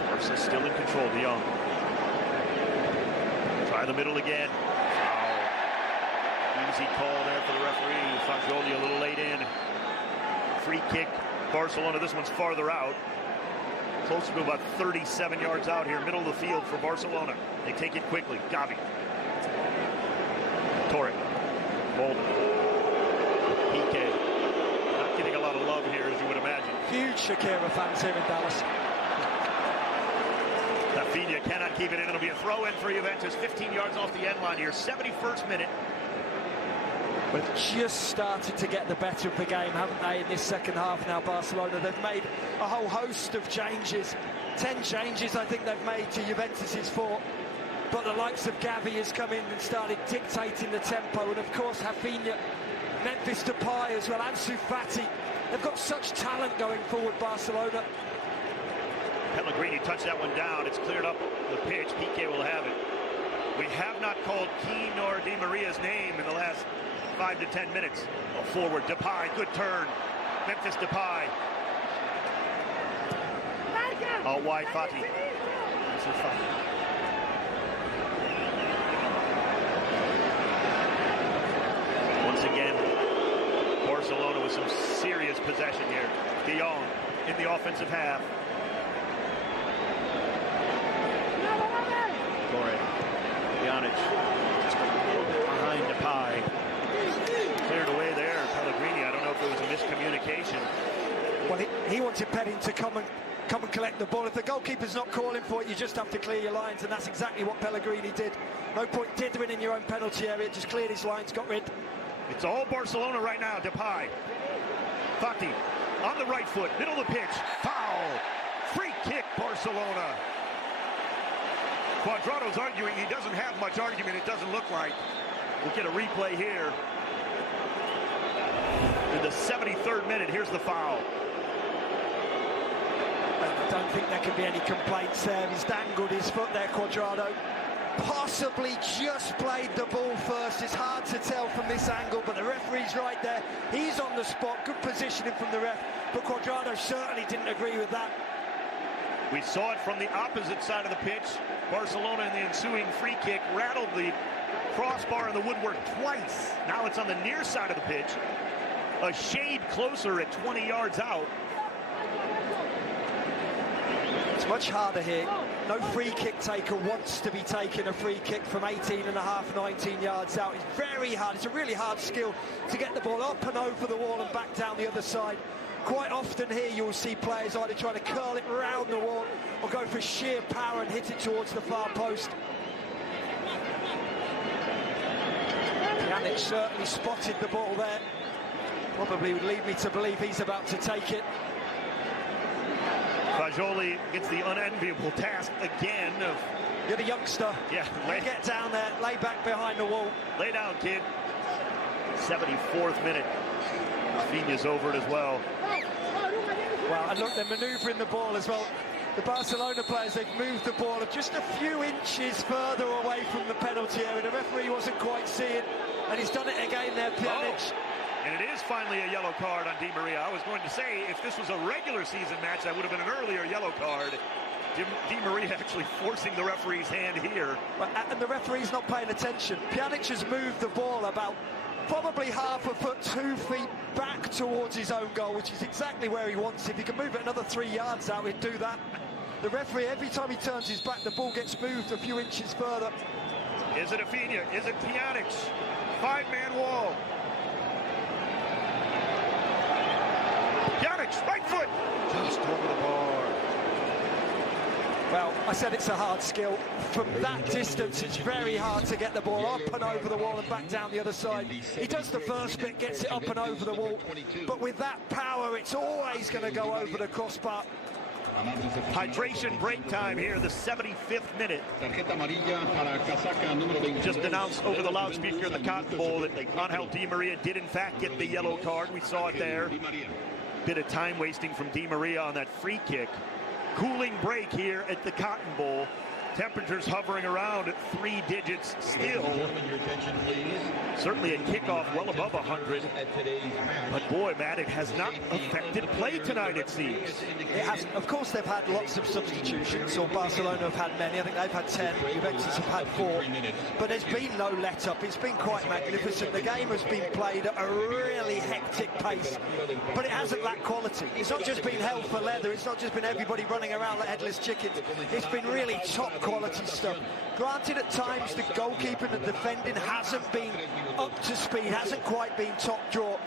Barca still in control, De Jong. Try the middle again. Foul. Easy call there for the referee. Fagioli a little late in. Free kick, Barcelona, this one's farther out. Closer to about 37 yards out here, middle of the field for Barcelona. They take it quickly, Gavi. Torre. Bolden. Piqué. Not getting a lot of love here, as you would imagine. Huge Shakira fans here in Dallas. Rafinha cannot keep it in. It'll be a throw-in for Juventus. 15 yards off the end line here. 71st minute. But just started to get the better of the game, haven't they, in this second half now, Barcelona. They've made a whole host of changes. 10 changes, I think, they've made to Juventus's 4. But the likes of Gavi has come in and started dictating the tempo. And, of course, Rafinha, Memphis Depay as well, Ansu Fati. They've got such talent going forward, Barcelona. Pellegrini touched that one down. It's cleared up the pitch. Piqué will have it. We have not called Keane or Di Maria's name in the last 5 to 10 minutes. Oh, forward, Depay, good turn. Memphis Depay. All wide, Fati. Once again, Barcelona with some serious possession here. De Jong in the offensive half. Torre, Pjanic, just a little bit behind Depay. Cleared away there, Pellegrini. I don't know if it was a miscommunication. Well, he wanted Perin to come and collect the ball. If the goalkeeper's not calling for it, you just have to clear your lines, and that's exactly what Pellegrini did. No point dithering in your own penalty area. Just cleared his lines, got rid. It's all Barcelona right now. Depay, Fati on the right foot, middle of the pitch, foul, free kick, Barcelona. Cuadrado's arguing he doesn't have much argument, it doesn't look like. We'll get a replay here. In the 73rd minute, here's the foul. I don't think there can be any complaints there. He's dangled his foot there, Cuadrado. Possibly just played the ball first. It's hard to tell from this angle, but the referee's right there. He's on the spot, good positioning from the ref, but Cuadrado certainly didn't agree with that. We saw it from the opposite side of the pitch. Barcelona in the ensuing free kick rattled the crossbar in the woodwork twice. Now it's on the near side of the pitch. A shade closer at 20 yards out. It's much harder here. No free kick taker wants to be taking a free kick from 18.5, 19 yards out. It's very hard. It's a really hard skill to get the ball up and over the wall and back down the other side. Quite often here you'll see players either trying to curl it around the wall or go for sheer power and hit it towards the far post. Pjanic certainly spotted the ball there. Probably would lead me to believe he's about to take it. Fagioli gets the unenviable task again of... You're the youngster. Yeah. Get down there, lay back behind the wall. Lay down, kid. 74th minute. Rafinha's over it as well. Well, and look, they're manoeuvring the ball as well. The Barcelona players, they've moved the ball just a few inches further away from the penalty area. The referee wasn't quite seeing, and he's done it again there, Pjanic. Oh, and it is finally a yellow card on Di Maria. I was going to say, if this was a regular season match, that would have been an earlier yellow card. Di Maria actually forcing the referee's hand here. And the referee's not paying attention. Pjanic has moved the ball about probably half a foot, 2 feet back towards his own goal, which is exactly where he wants it. If he can move it another 3 yards out, he'd do that. The referee, every time he turns his back, the ball gets moved a few inches further. Is it Rafinha? Is it Pjanic? 5-man wall. Pjanic, right foot, just over the bar. Well, I said it's a hard skill. From that distance, it's very hard to get the ball up and over the wall and back down the other side. He does the first bit, gets it up and over the wall. But with that power, it's always going to go over the crossbar. Hydration break time here, the 75th minute. Just announced over the loudspeaker in the Cotton Bowl that Angel Di Maria did in fact get the yellow card. We saw it there. Bit of time wasting from Di Maria on that free kick. Cooling break here at the Cotton Bowl. Temperatures hovering around at 3 digits still. Certainly a kickoff well above 100. But boy, Matt, it has not affected play tonight, it seems. It hasn't. Of course, they've had lots of substitutions, or Barcelona have had many. I think they've had 10. Juventus have had 4. But there's been no let-up. It's been quite magnificent. The game has been played at a really hectic pace, but it hasn't lacked quality. It's not just been hell for leather. It's not just been everybody running around like headless chickens. It's been really top quality stuff. Granted, at times the goalkeeping and defending hasn't been up to speed, hasn't quite been top draw,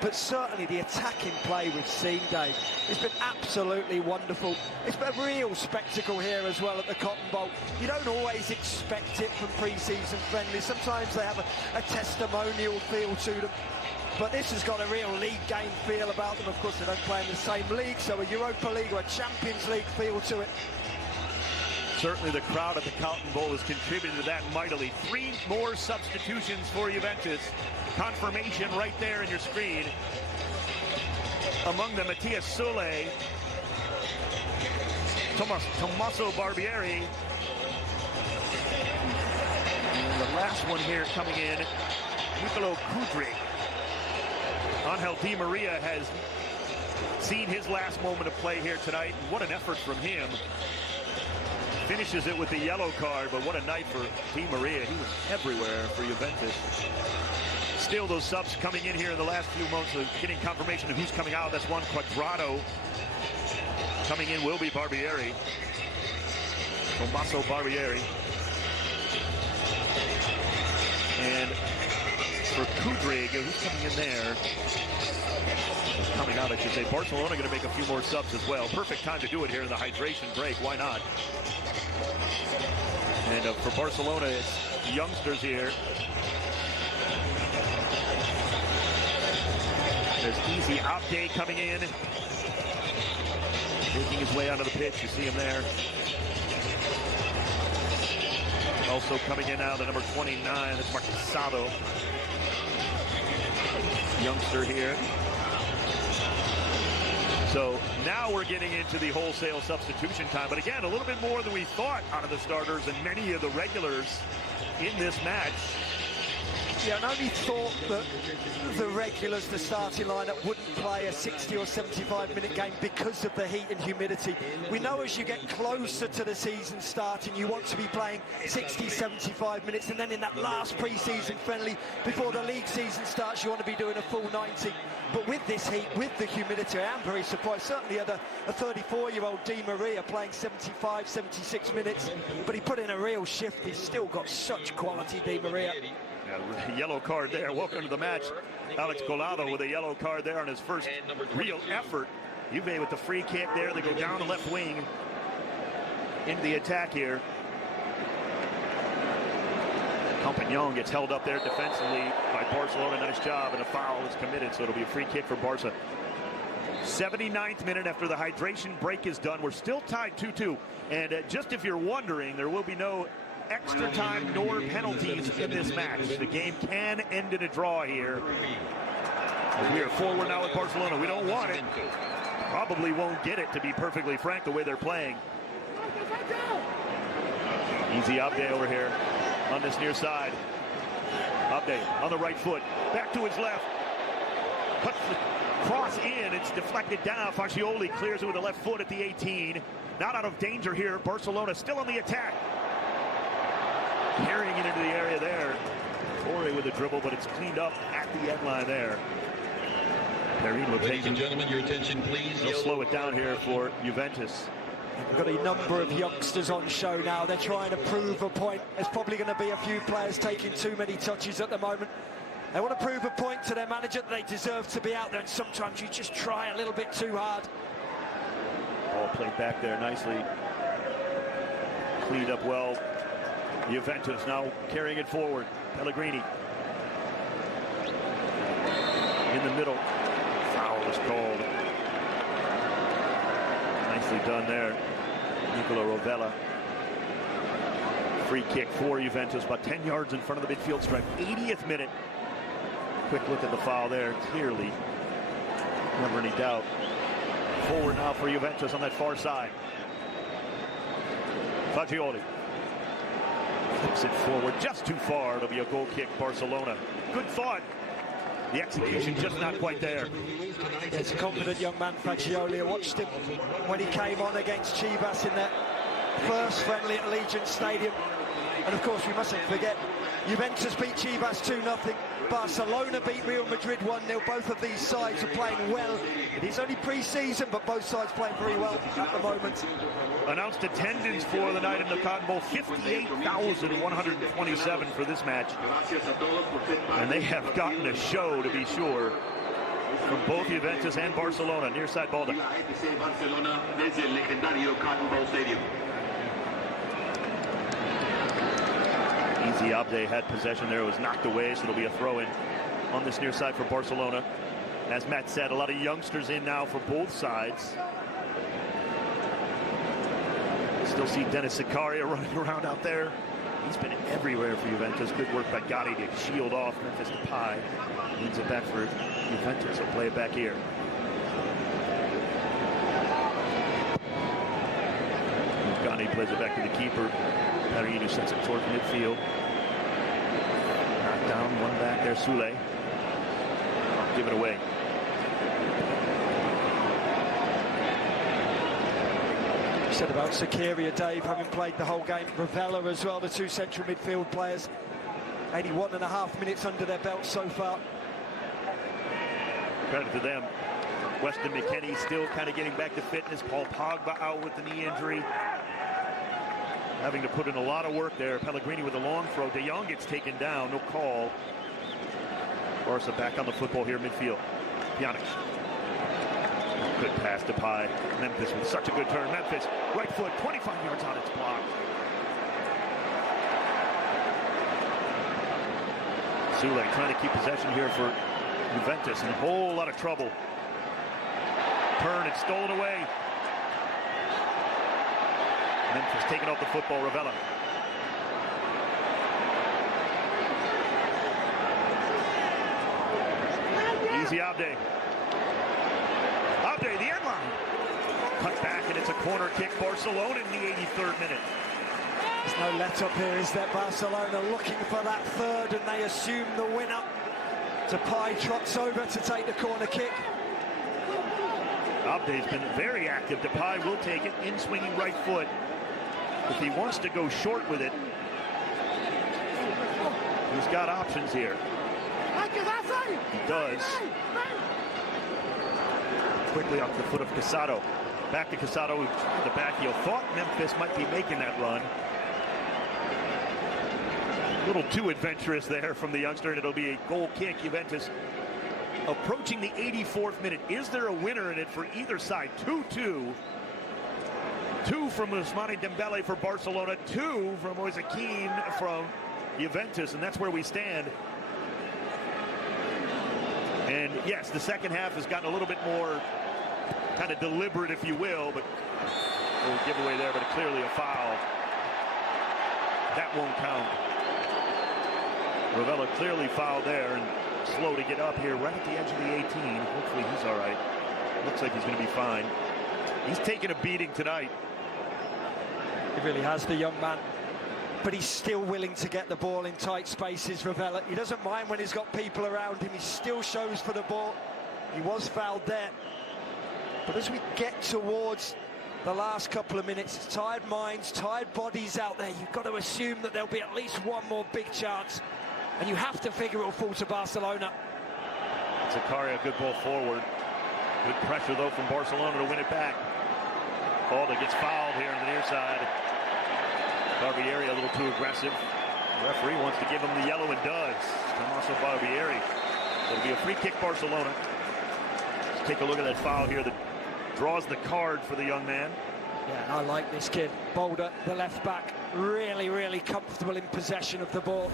but certainly the attacking play we've seen, Dave, it's been absolutely wonderful. It's been a real spectacle here as well at the Cotton Bowl. You don't always expect it from pre-season friendlies. Sometimes they have a testimonial feel to them. But this has got a real league game feel about them. Of course, they don't play in the same league, so a Europa League or a Champions League feel to it. Certainly the crowd at the Cotton Bowl has contributed to that mightily. 3 more substitutions for Juventus. Confirmation right there in your screen. Among them, Mattias Sule, Tommaso Barbieri. And the last one here coming in, Nicolo Kudryk. Angel Di Maria has seen his last moment of play here tonight. What an effort from him. Finishes it with the yellow card, but what a night for Di Maria. He was everywhere for Juventus. Still those subs coming in here in the last few months, getting confirmation of who's coming out. That's Juan Cuadrado. Coming in will be Barbieri. Tommaso Barbieri. And for Kudryk, who's coming in there? Coming out, I should say. Barcelona going to make a few more subs as well. Perfect time to do it here in the hydration break. Why not? And for Barcelona, it's youngsters here. There's Easy Abde coming in. Making his way onto the pitch. You see him there. Also coming in now, the number 29. That's Marquesado. Youngster here. So now we're getting into the wholesale substitution time. But again, a little bit more than we thought out of the starters and many of the regulars in this match. Yeah, and only thought that the regulars, the starting lineup, wouldn't play a 60 or 75-minute game because of the heat and humidity. We know as you get closer to the season starting, you want to be playing 60, 75 minutes, and then in that last pre-season friendly, before the league season starts, you want to be doing a full 90. But with this heat, with the humidity, I am very surprised. Certainly a 34-year-old Di Maria playing 75, 76 minutes, but he put in a real shift. He's still got such quality, Di Maria. Yeah, yellow card there. Welcome to the match. Alex Colado with a yellow card there on his first real effort. Juve with the free kick there. They go down the left wing into the attack here. Compagnon gets held up there defensively by Barcelona. Nice job, and a foul is committed, so it'll be a free kick for Barca. 79th minute after the hydration break is done. We're still tied 2-2. And just if you're wondering, there will be no extra time nor penalties in this match. The game can end in a draw here. As we are forward now with Barcelona. We don't want it. Probably won't get it, to be perfectly frank, the way they're playing. Easy Abde over here on this near side. Abde on the right foot. Back to his left. Puts the cross in. It's deflected down. Fagioli clears it with the left foot at the 18. Not out of danger here. Barcelona still on the attack. Carrying it into the area there. Torre with a dribble, but it's cleaned up at the end line there. Ladies and gentlemen, your attention, please. They'll slow it down here for Juventus. We've got a number of youngsters on show now. They're trying to prove a point. There's probably going to be a few players taking too many touches at the moment. They want to prove a point to their manager that they deserve to be out there, and sometimes you just try a little bit too hard. Ball played back there nicely. Cleaned up well. Juventus now carrying it forward. Pellegrini in the middle. Foul was called. Nicely done there. Nicola Rovella. Free kick for Juventus, about 10 yards in front of the midfield stripe. 80th minute. Quick look at the foul there. Clearly, never any doubt. Forward now for Juventus on that far side. Fagioli flips it forward just too far. It'll be a goal kick, Barcelona. Good thought. The execution just not quite there. It's a confident young man, Fagioli. I watched him when he came on against Chivas in their first friendly at Allegiant Stadium. And of course, we mustn't forget, Juventus beat Chivas 2-0. Barcelona beat Real Madrid 1-0. Both of these sides are playing well. It is only pre-season, but both sides playing very well at the moment. Announced attendance for the night in the Cotton Bowl, 58,127 for this match. And they have gotten a show, to be sure, from both Juventus and Barcelona. Near side ball. Easy Abde had possession there. It was knocked away, so it'll be a throw-in on this near side for Barcelona. As Matt said, a lot of youngsters in now for both sides. Still see Dennis Zakaria running around out there. He's been everywhere for Juventus. Good work by Gotti to shield off Memphis Depay. Leads it back for Juventus. He'll play it back here. Gotti plays it back to the keeper. Perino sends it toward midfield. Knocked down, one back there. Sule. Give it away. Said about Zakaria, Dave, having played the whole game. Ravella as well, the two central midfield players. 81.5 minutes under their belt so far. Credit to them. Weston McKennie still kind of getting back to fitness. Paul Pogba out with the knee injury. Having to put in a lot of work there. Pellegrini with a long throw. De Jong gets taken down. No call. Barça back on the football here midfield. Pjanic. Good pass to Depay. Memphis with such a good turn. Memphis, right foot, 25 yards on its block. Sule trying to keep possession here for Juventus in a whole lot of trouble. Turn, it's stolen away. Memphis taking off the football. Ravella. Easy Abde. Abde, the end line. Cut back, and it's a corner kick. Barcelona in the 83rd minute. There's no let up here, is there? Barcelona looking for that third, and they assume the winner. Depay trots over to take the corner kick. Abde's been very active. Depay will take it in swinging right foot. If he wants to go short with it, he's got options here. He does. Quickly off the foot of Casado. Back to Casado, who tried the back heel. Thought Memphis might be making that run. A little too adventurous there from the youngster, and it'll be a goal kick. Juventus approaching the 84th minute. Is there a winner in it for either side? 2-2. 2 from Ousmane Dembele for Barcelona, 2 from Moise Kean from Juventus, and that's where we stand. And yes, the second half has gotten a little bit more kind of deliberate, if you will, but a little giveaway there, but clearly a foul. That won't count. Ravella clearly fouled there and slow to get up here right at the edge of the 18. Hopefully he's all right. Looks like he's going to be fine. He's taking a beating tonight. He really has, the young man. But he's still willing to get the ball in tight spaces, Ravella. He doesn't mind when he's got people around him. He still shows for the ball. He was fouled there. But as we get towards the last couple of minutes, it's tired minds, tired bodies out there. You've got to assume that there'll be at least one more big chance. And you have to figure it'll fall to Barcelona. Zakaria, good ball forward. Good pressure, though, from Barcelona to win it back. Balda gets fouled here on the near side. Barbieri a little too aggressive. The referee wants to give him the yellow and does. Tommaso Barbieri. It'll be a free kick, Barcelona. Let's take a look at that foul here that draws the card for the young man. Yeah, and I like this kid. Balda, the left back, really comfortable in possession of the ball.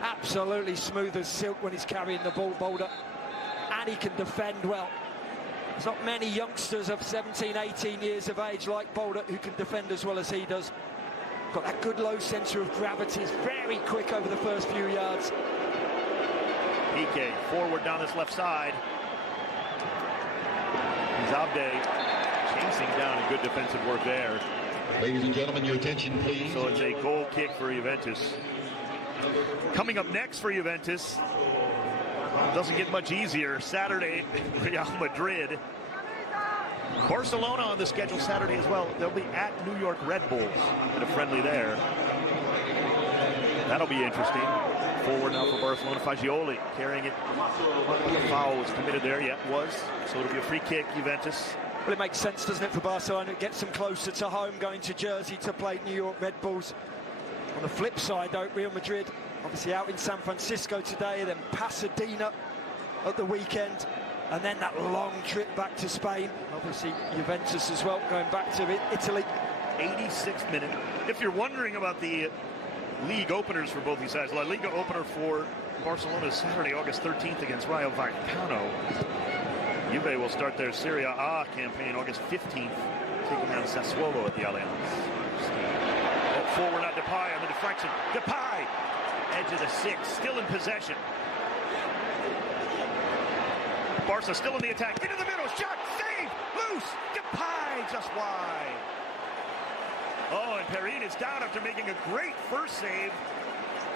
Absolutely smooth as silk when he's carrying the ball, Balda. And he can defend well. There's not many youngsters of 17, 18 years of age like Balda who can defend as well as he does. Got that good low centre of gravity. Is very quick over the first few yards. Piqué forward down this left side. Zabde chasing down and good defensive work there. Ladies and gentlemen, your attention, please. So it's a goal kick for Juventus. Coming up next for Juventus, doesn't get much easier. Saturday, Real Madrid. Barcelona on the schedule Saturday as well. They'll be at New York Red Bulls in a friendly there. That'll be interesting. Forward now for Barcelona. Fagioli carrying it. The foul was committed there. Yeah, it was. So it'll be a free kick, Juventus. Well, it makes sense, doesn't it, for Barcelona? It gets them closer to home, going to Jersey to play New York Red Bulls. On the flip side, though, Real Madrid obviously out in San Francisco today, then Pasadena at the weekend, and then that long trip back to Spain. Obviously, Juventus as well, going back to Italy. 86th minute. If you're wondering about the league openers for both these sides, La Liga opener for Barcelona Saturday, August 13th against Rayo Vallecano. Juve will start their Serie A campaign August 15th, taking down Sassuolo at the Allianz. Forward, not Depay on the deflection. Depay, edge of the 6, still in possession. Barca still in the attack, into the middle, shot, save, loose, Depay just wide. Oh, and Perrin is down after making a great first save.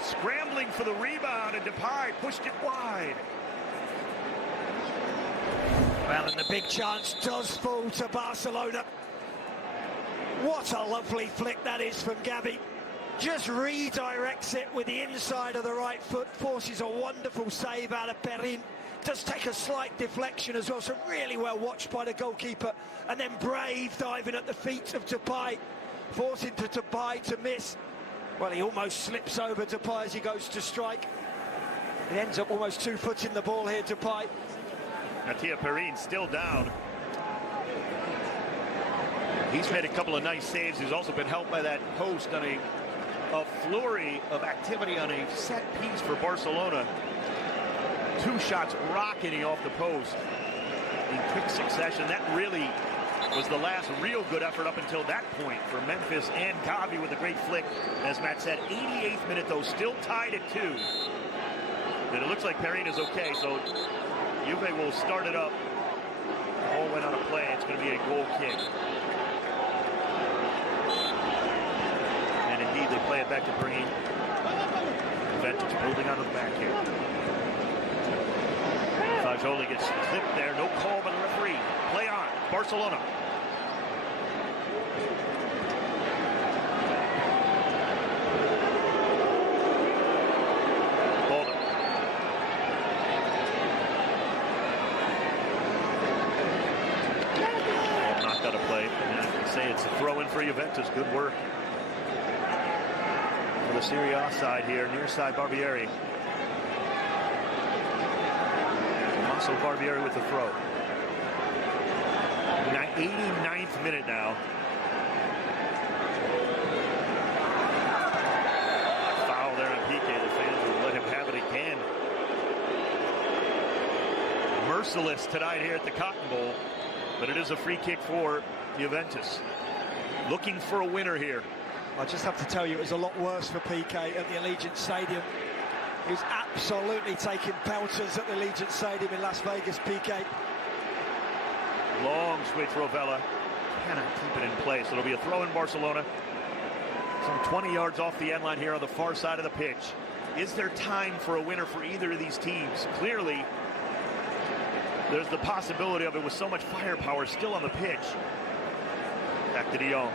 Scrambling for the rebound, and Depay pushed it wide. Well, and the big chance does fall to Barcelona. What a lovely flick that is from Gavi. Just redirects it with the inside of the right foot, forces a wonderful save out of Perrin. Does take a slight deflection as well, so really well watched by the goalkeeper. And then brave diving at the feet of Depay, forcing Depay to miss. Well, he almost slips over Depay as he goes to strike. He ends up almost 2 foot in the ball here, Depay. Mattia Perrin still down. He's made a couple of nice saves. He's also been helped by that post on a flurry of activity on a set piece for Barcelona. 2 shots rocketing off the post in quick succession. That really was the last real good effort up until that point for Memphis and Gavi with a great flick. As Matt said, 88th minute though, still tied at 2. And it looks like Perrin is okay, so Juve will start it up. All went on a play. It's going to be a goal kick. And indeed, they play it back to Perrin. Juventus building on the back here. Fagioli gets clipped there. No call by the referee. Play on. Barcelona. Balda. Knocked out of play. And I can say it's a throw-in for Juventus. Good work. For the Serie A side here. Near side Barbieri. So Barbieri with the throw. 89th minute now. Foul there on Piqué. The fans will let him have it again. Merciless tonight here at the Cotton Bowl, but it is a free kick for Juventus. Looking for a winner here. I just have to tell you, it was a lot worse for PK at the Allegiant Stadium. He was absolutely taking pelters at the Allegiant Stadium in Las Vegas, PK. Long switch, Rovella. Cannot keep it in place. It'll be a throw in Barcelona. Some 20 yards off the end line here on the far side of the pitch. Is there time for a winner for either of these teams? Clearly, there's the possibility of it with so much firepower still on the pitch. Back to De Jong.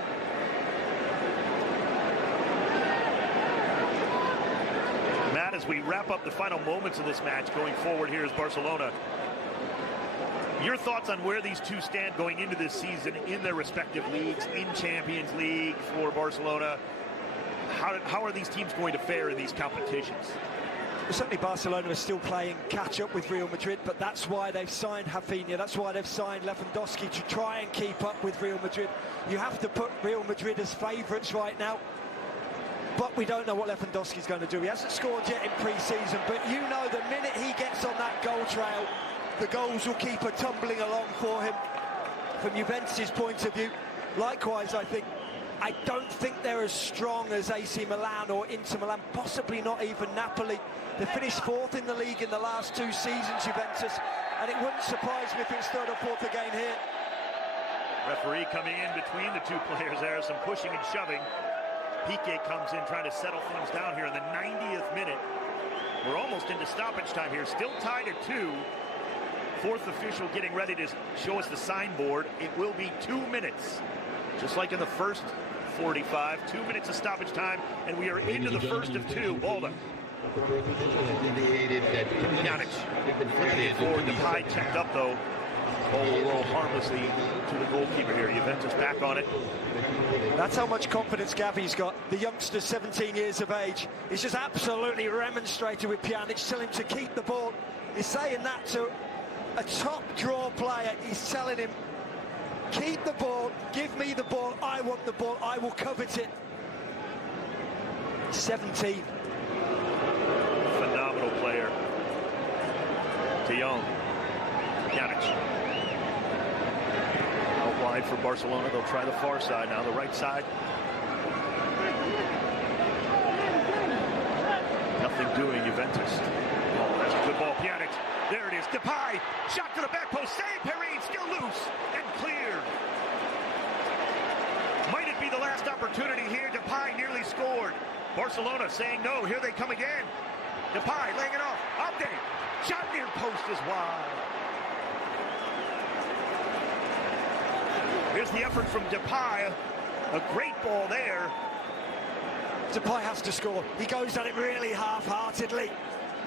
Matt, as we wrap up the final moments of this match going forward here is Barcelona. Your thoughts on where these two stand going into this season in their respective leagues, in Champions League for Barcelona? How are these teams going to fare in these competitions? Well, certainly Barcelona are still playing catch-up with Real Madrid, but that's why they've signed Rafinha, that's why they've signed Lewandowski, to try and keep up with Real Madrid. You have to put Real Madrid as favourites right now, but we don't know what Lewandowski's going to do. He hasn't scored yet in pre-season, but you know the minute he gets on that goal trail, the goals will keep tumbling along for him from Juventus' point of view. Likewise, I don't think they're as strong as AC Milan or Inter Milan, possibly not even Napoli. They finished fourth in the league in the last two seasons, Juventus, and it wouldn't surprise me if it's third or fourth again here. Referee coming in between the two players there, some pushing and shoving. Piqué comes in trying to settle things down here in the 90th minute. We're almost into stoppage time here, still tied at 2. Fourth official getting ready to show us the signboard. It will be 2 minutes, just like in the first 45. 2 minutes of stoppage time, and we are into the first of 2. Balda. Pjanic flipping forward. Depay checked up, though. Ball will roll harmlessly to the goalkeeper here. Juventus back on it. That's how much confidence Gavi's got. The youngster, 17 years of age, he's just absolutely remonstrated with Pjanic, telling him to keep the ball. He's saying that to a top draw player. He's telling him, keep the ball, give me the ball, I want the ball, I will covet it. 17. Phenomenal player. De Jong. Pjanic. Out wide for Barcelona. They'll try the far side now, the right side. Nothing doing, Juventus. Oh, that's a good ball, Pjanic. There it is, Depay, shot to the back post, save, Perrin, still loose, and cleared. Might it be the last opportunity here? Depay nearly scored. Barcelona saying no, here they come again. Depay laying it off, update, shot near post is wide. Here's the effort from Depay, a great ball there. Depay has to score. He goes at it really half-heartedly.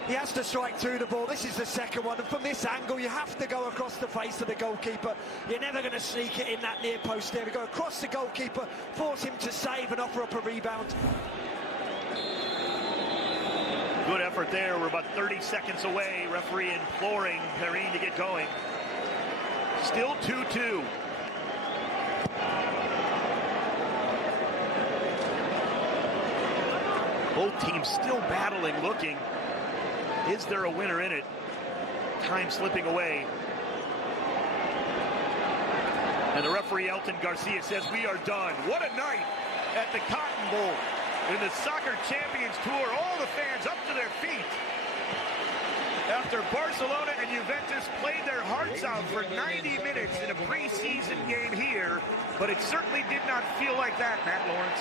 He has to strike through the ball. This is the second one, and from this angle you have to go across the face of the goalkeeper. You're never going to sneak it in that near post there. We go across the goalkeeper, force him to save and offer up a rebound. Good effort there. We're about 30 seconds away. Referee imploring Perrin to get going. Still 2-2. Both teams still battling, looking. Is there a winner in it? Time slipping away. And the referee, Elton Garcia, says we are done. What a night at the Cotton Bowl. In the Soccer Champions Tour, all the fans up to their feet. After Barcelona and Juventus played their hearts out for 90 minutes in a preseason game here, but it certainly did not feel like that, Matt Lawrence.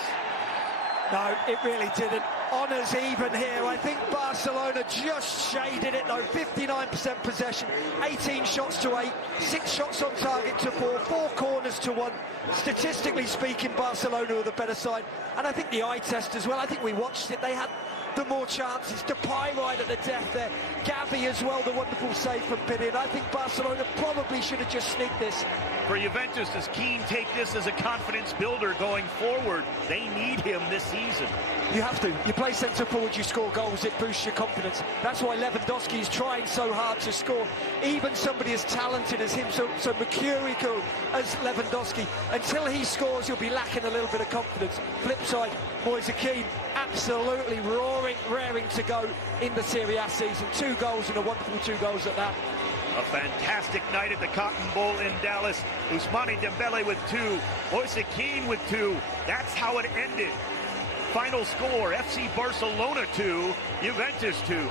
No, it really didn't. Honours even here. I think Barcelona just shaded it though. 59% possession, 18 shots to 8, 6 shots on target to 4, 4 corners to 1. Statistically speaking, Barcelona were the better side. And I think the eye test as well. I think we watched it. They had the more chances. Depay right at the death there. Gavi as well, the wonderful save from Pinion. I think Barcelona probably should have just sneaked this. For Juventus, does Keane take this as a confidence builder going forward? They need him this season. You have to. You play centre forward, you score goals, it boosts your confidence. That's why Lewandowski is trying so hard to score. Even somebody as talented as him, so mercurial as Lewandowski, until he scores, he'll be lacking a little bit of confidence. Flip side, Moise Keane absolutely raring to go in the Serie A season. 2 goals and a wonderful 2 goals at that. A fantastic night at the Cotton Bowl in Dallas. Ousmane Dembele with 2, Moise Keane with 2. That's how it ended. Final score, FC Barcelona 2, Juventus 2.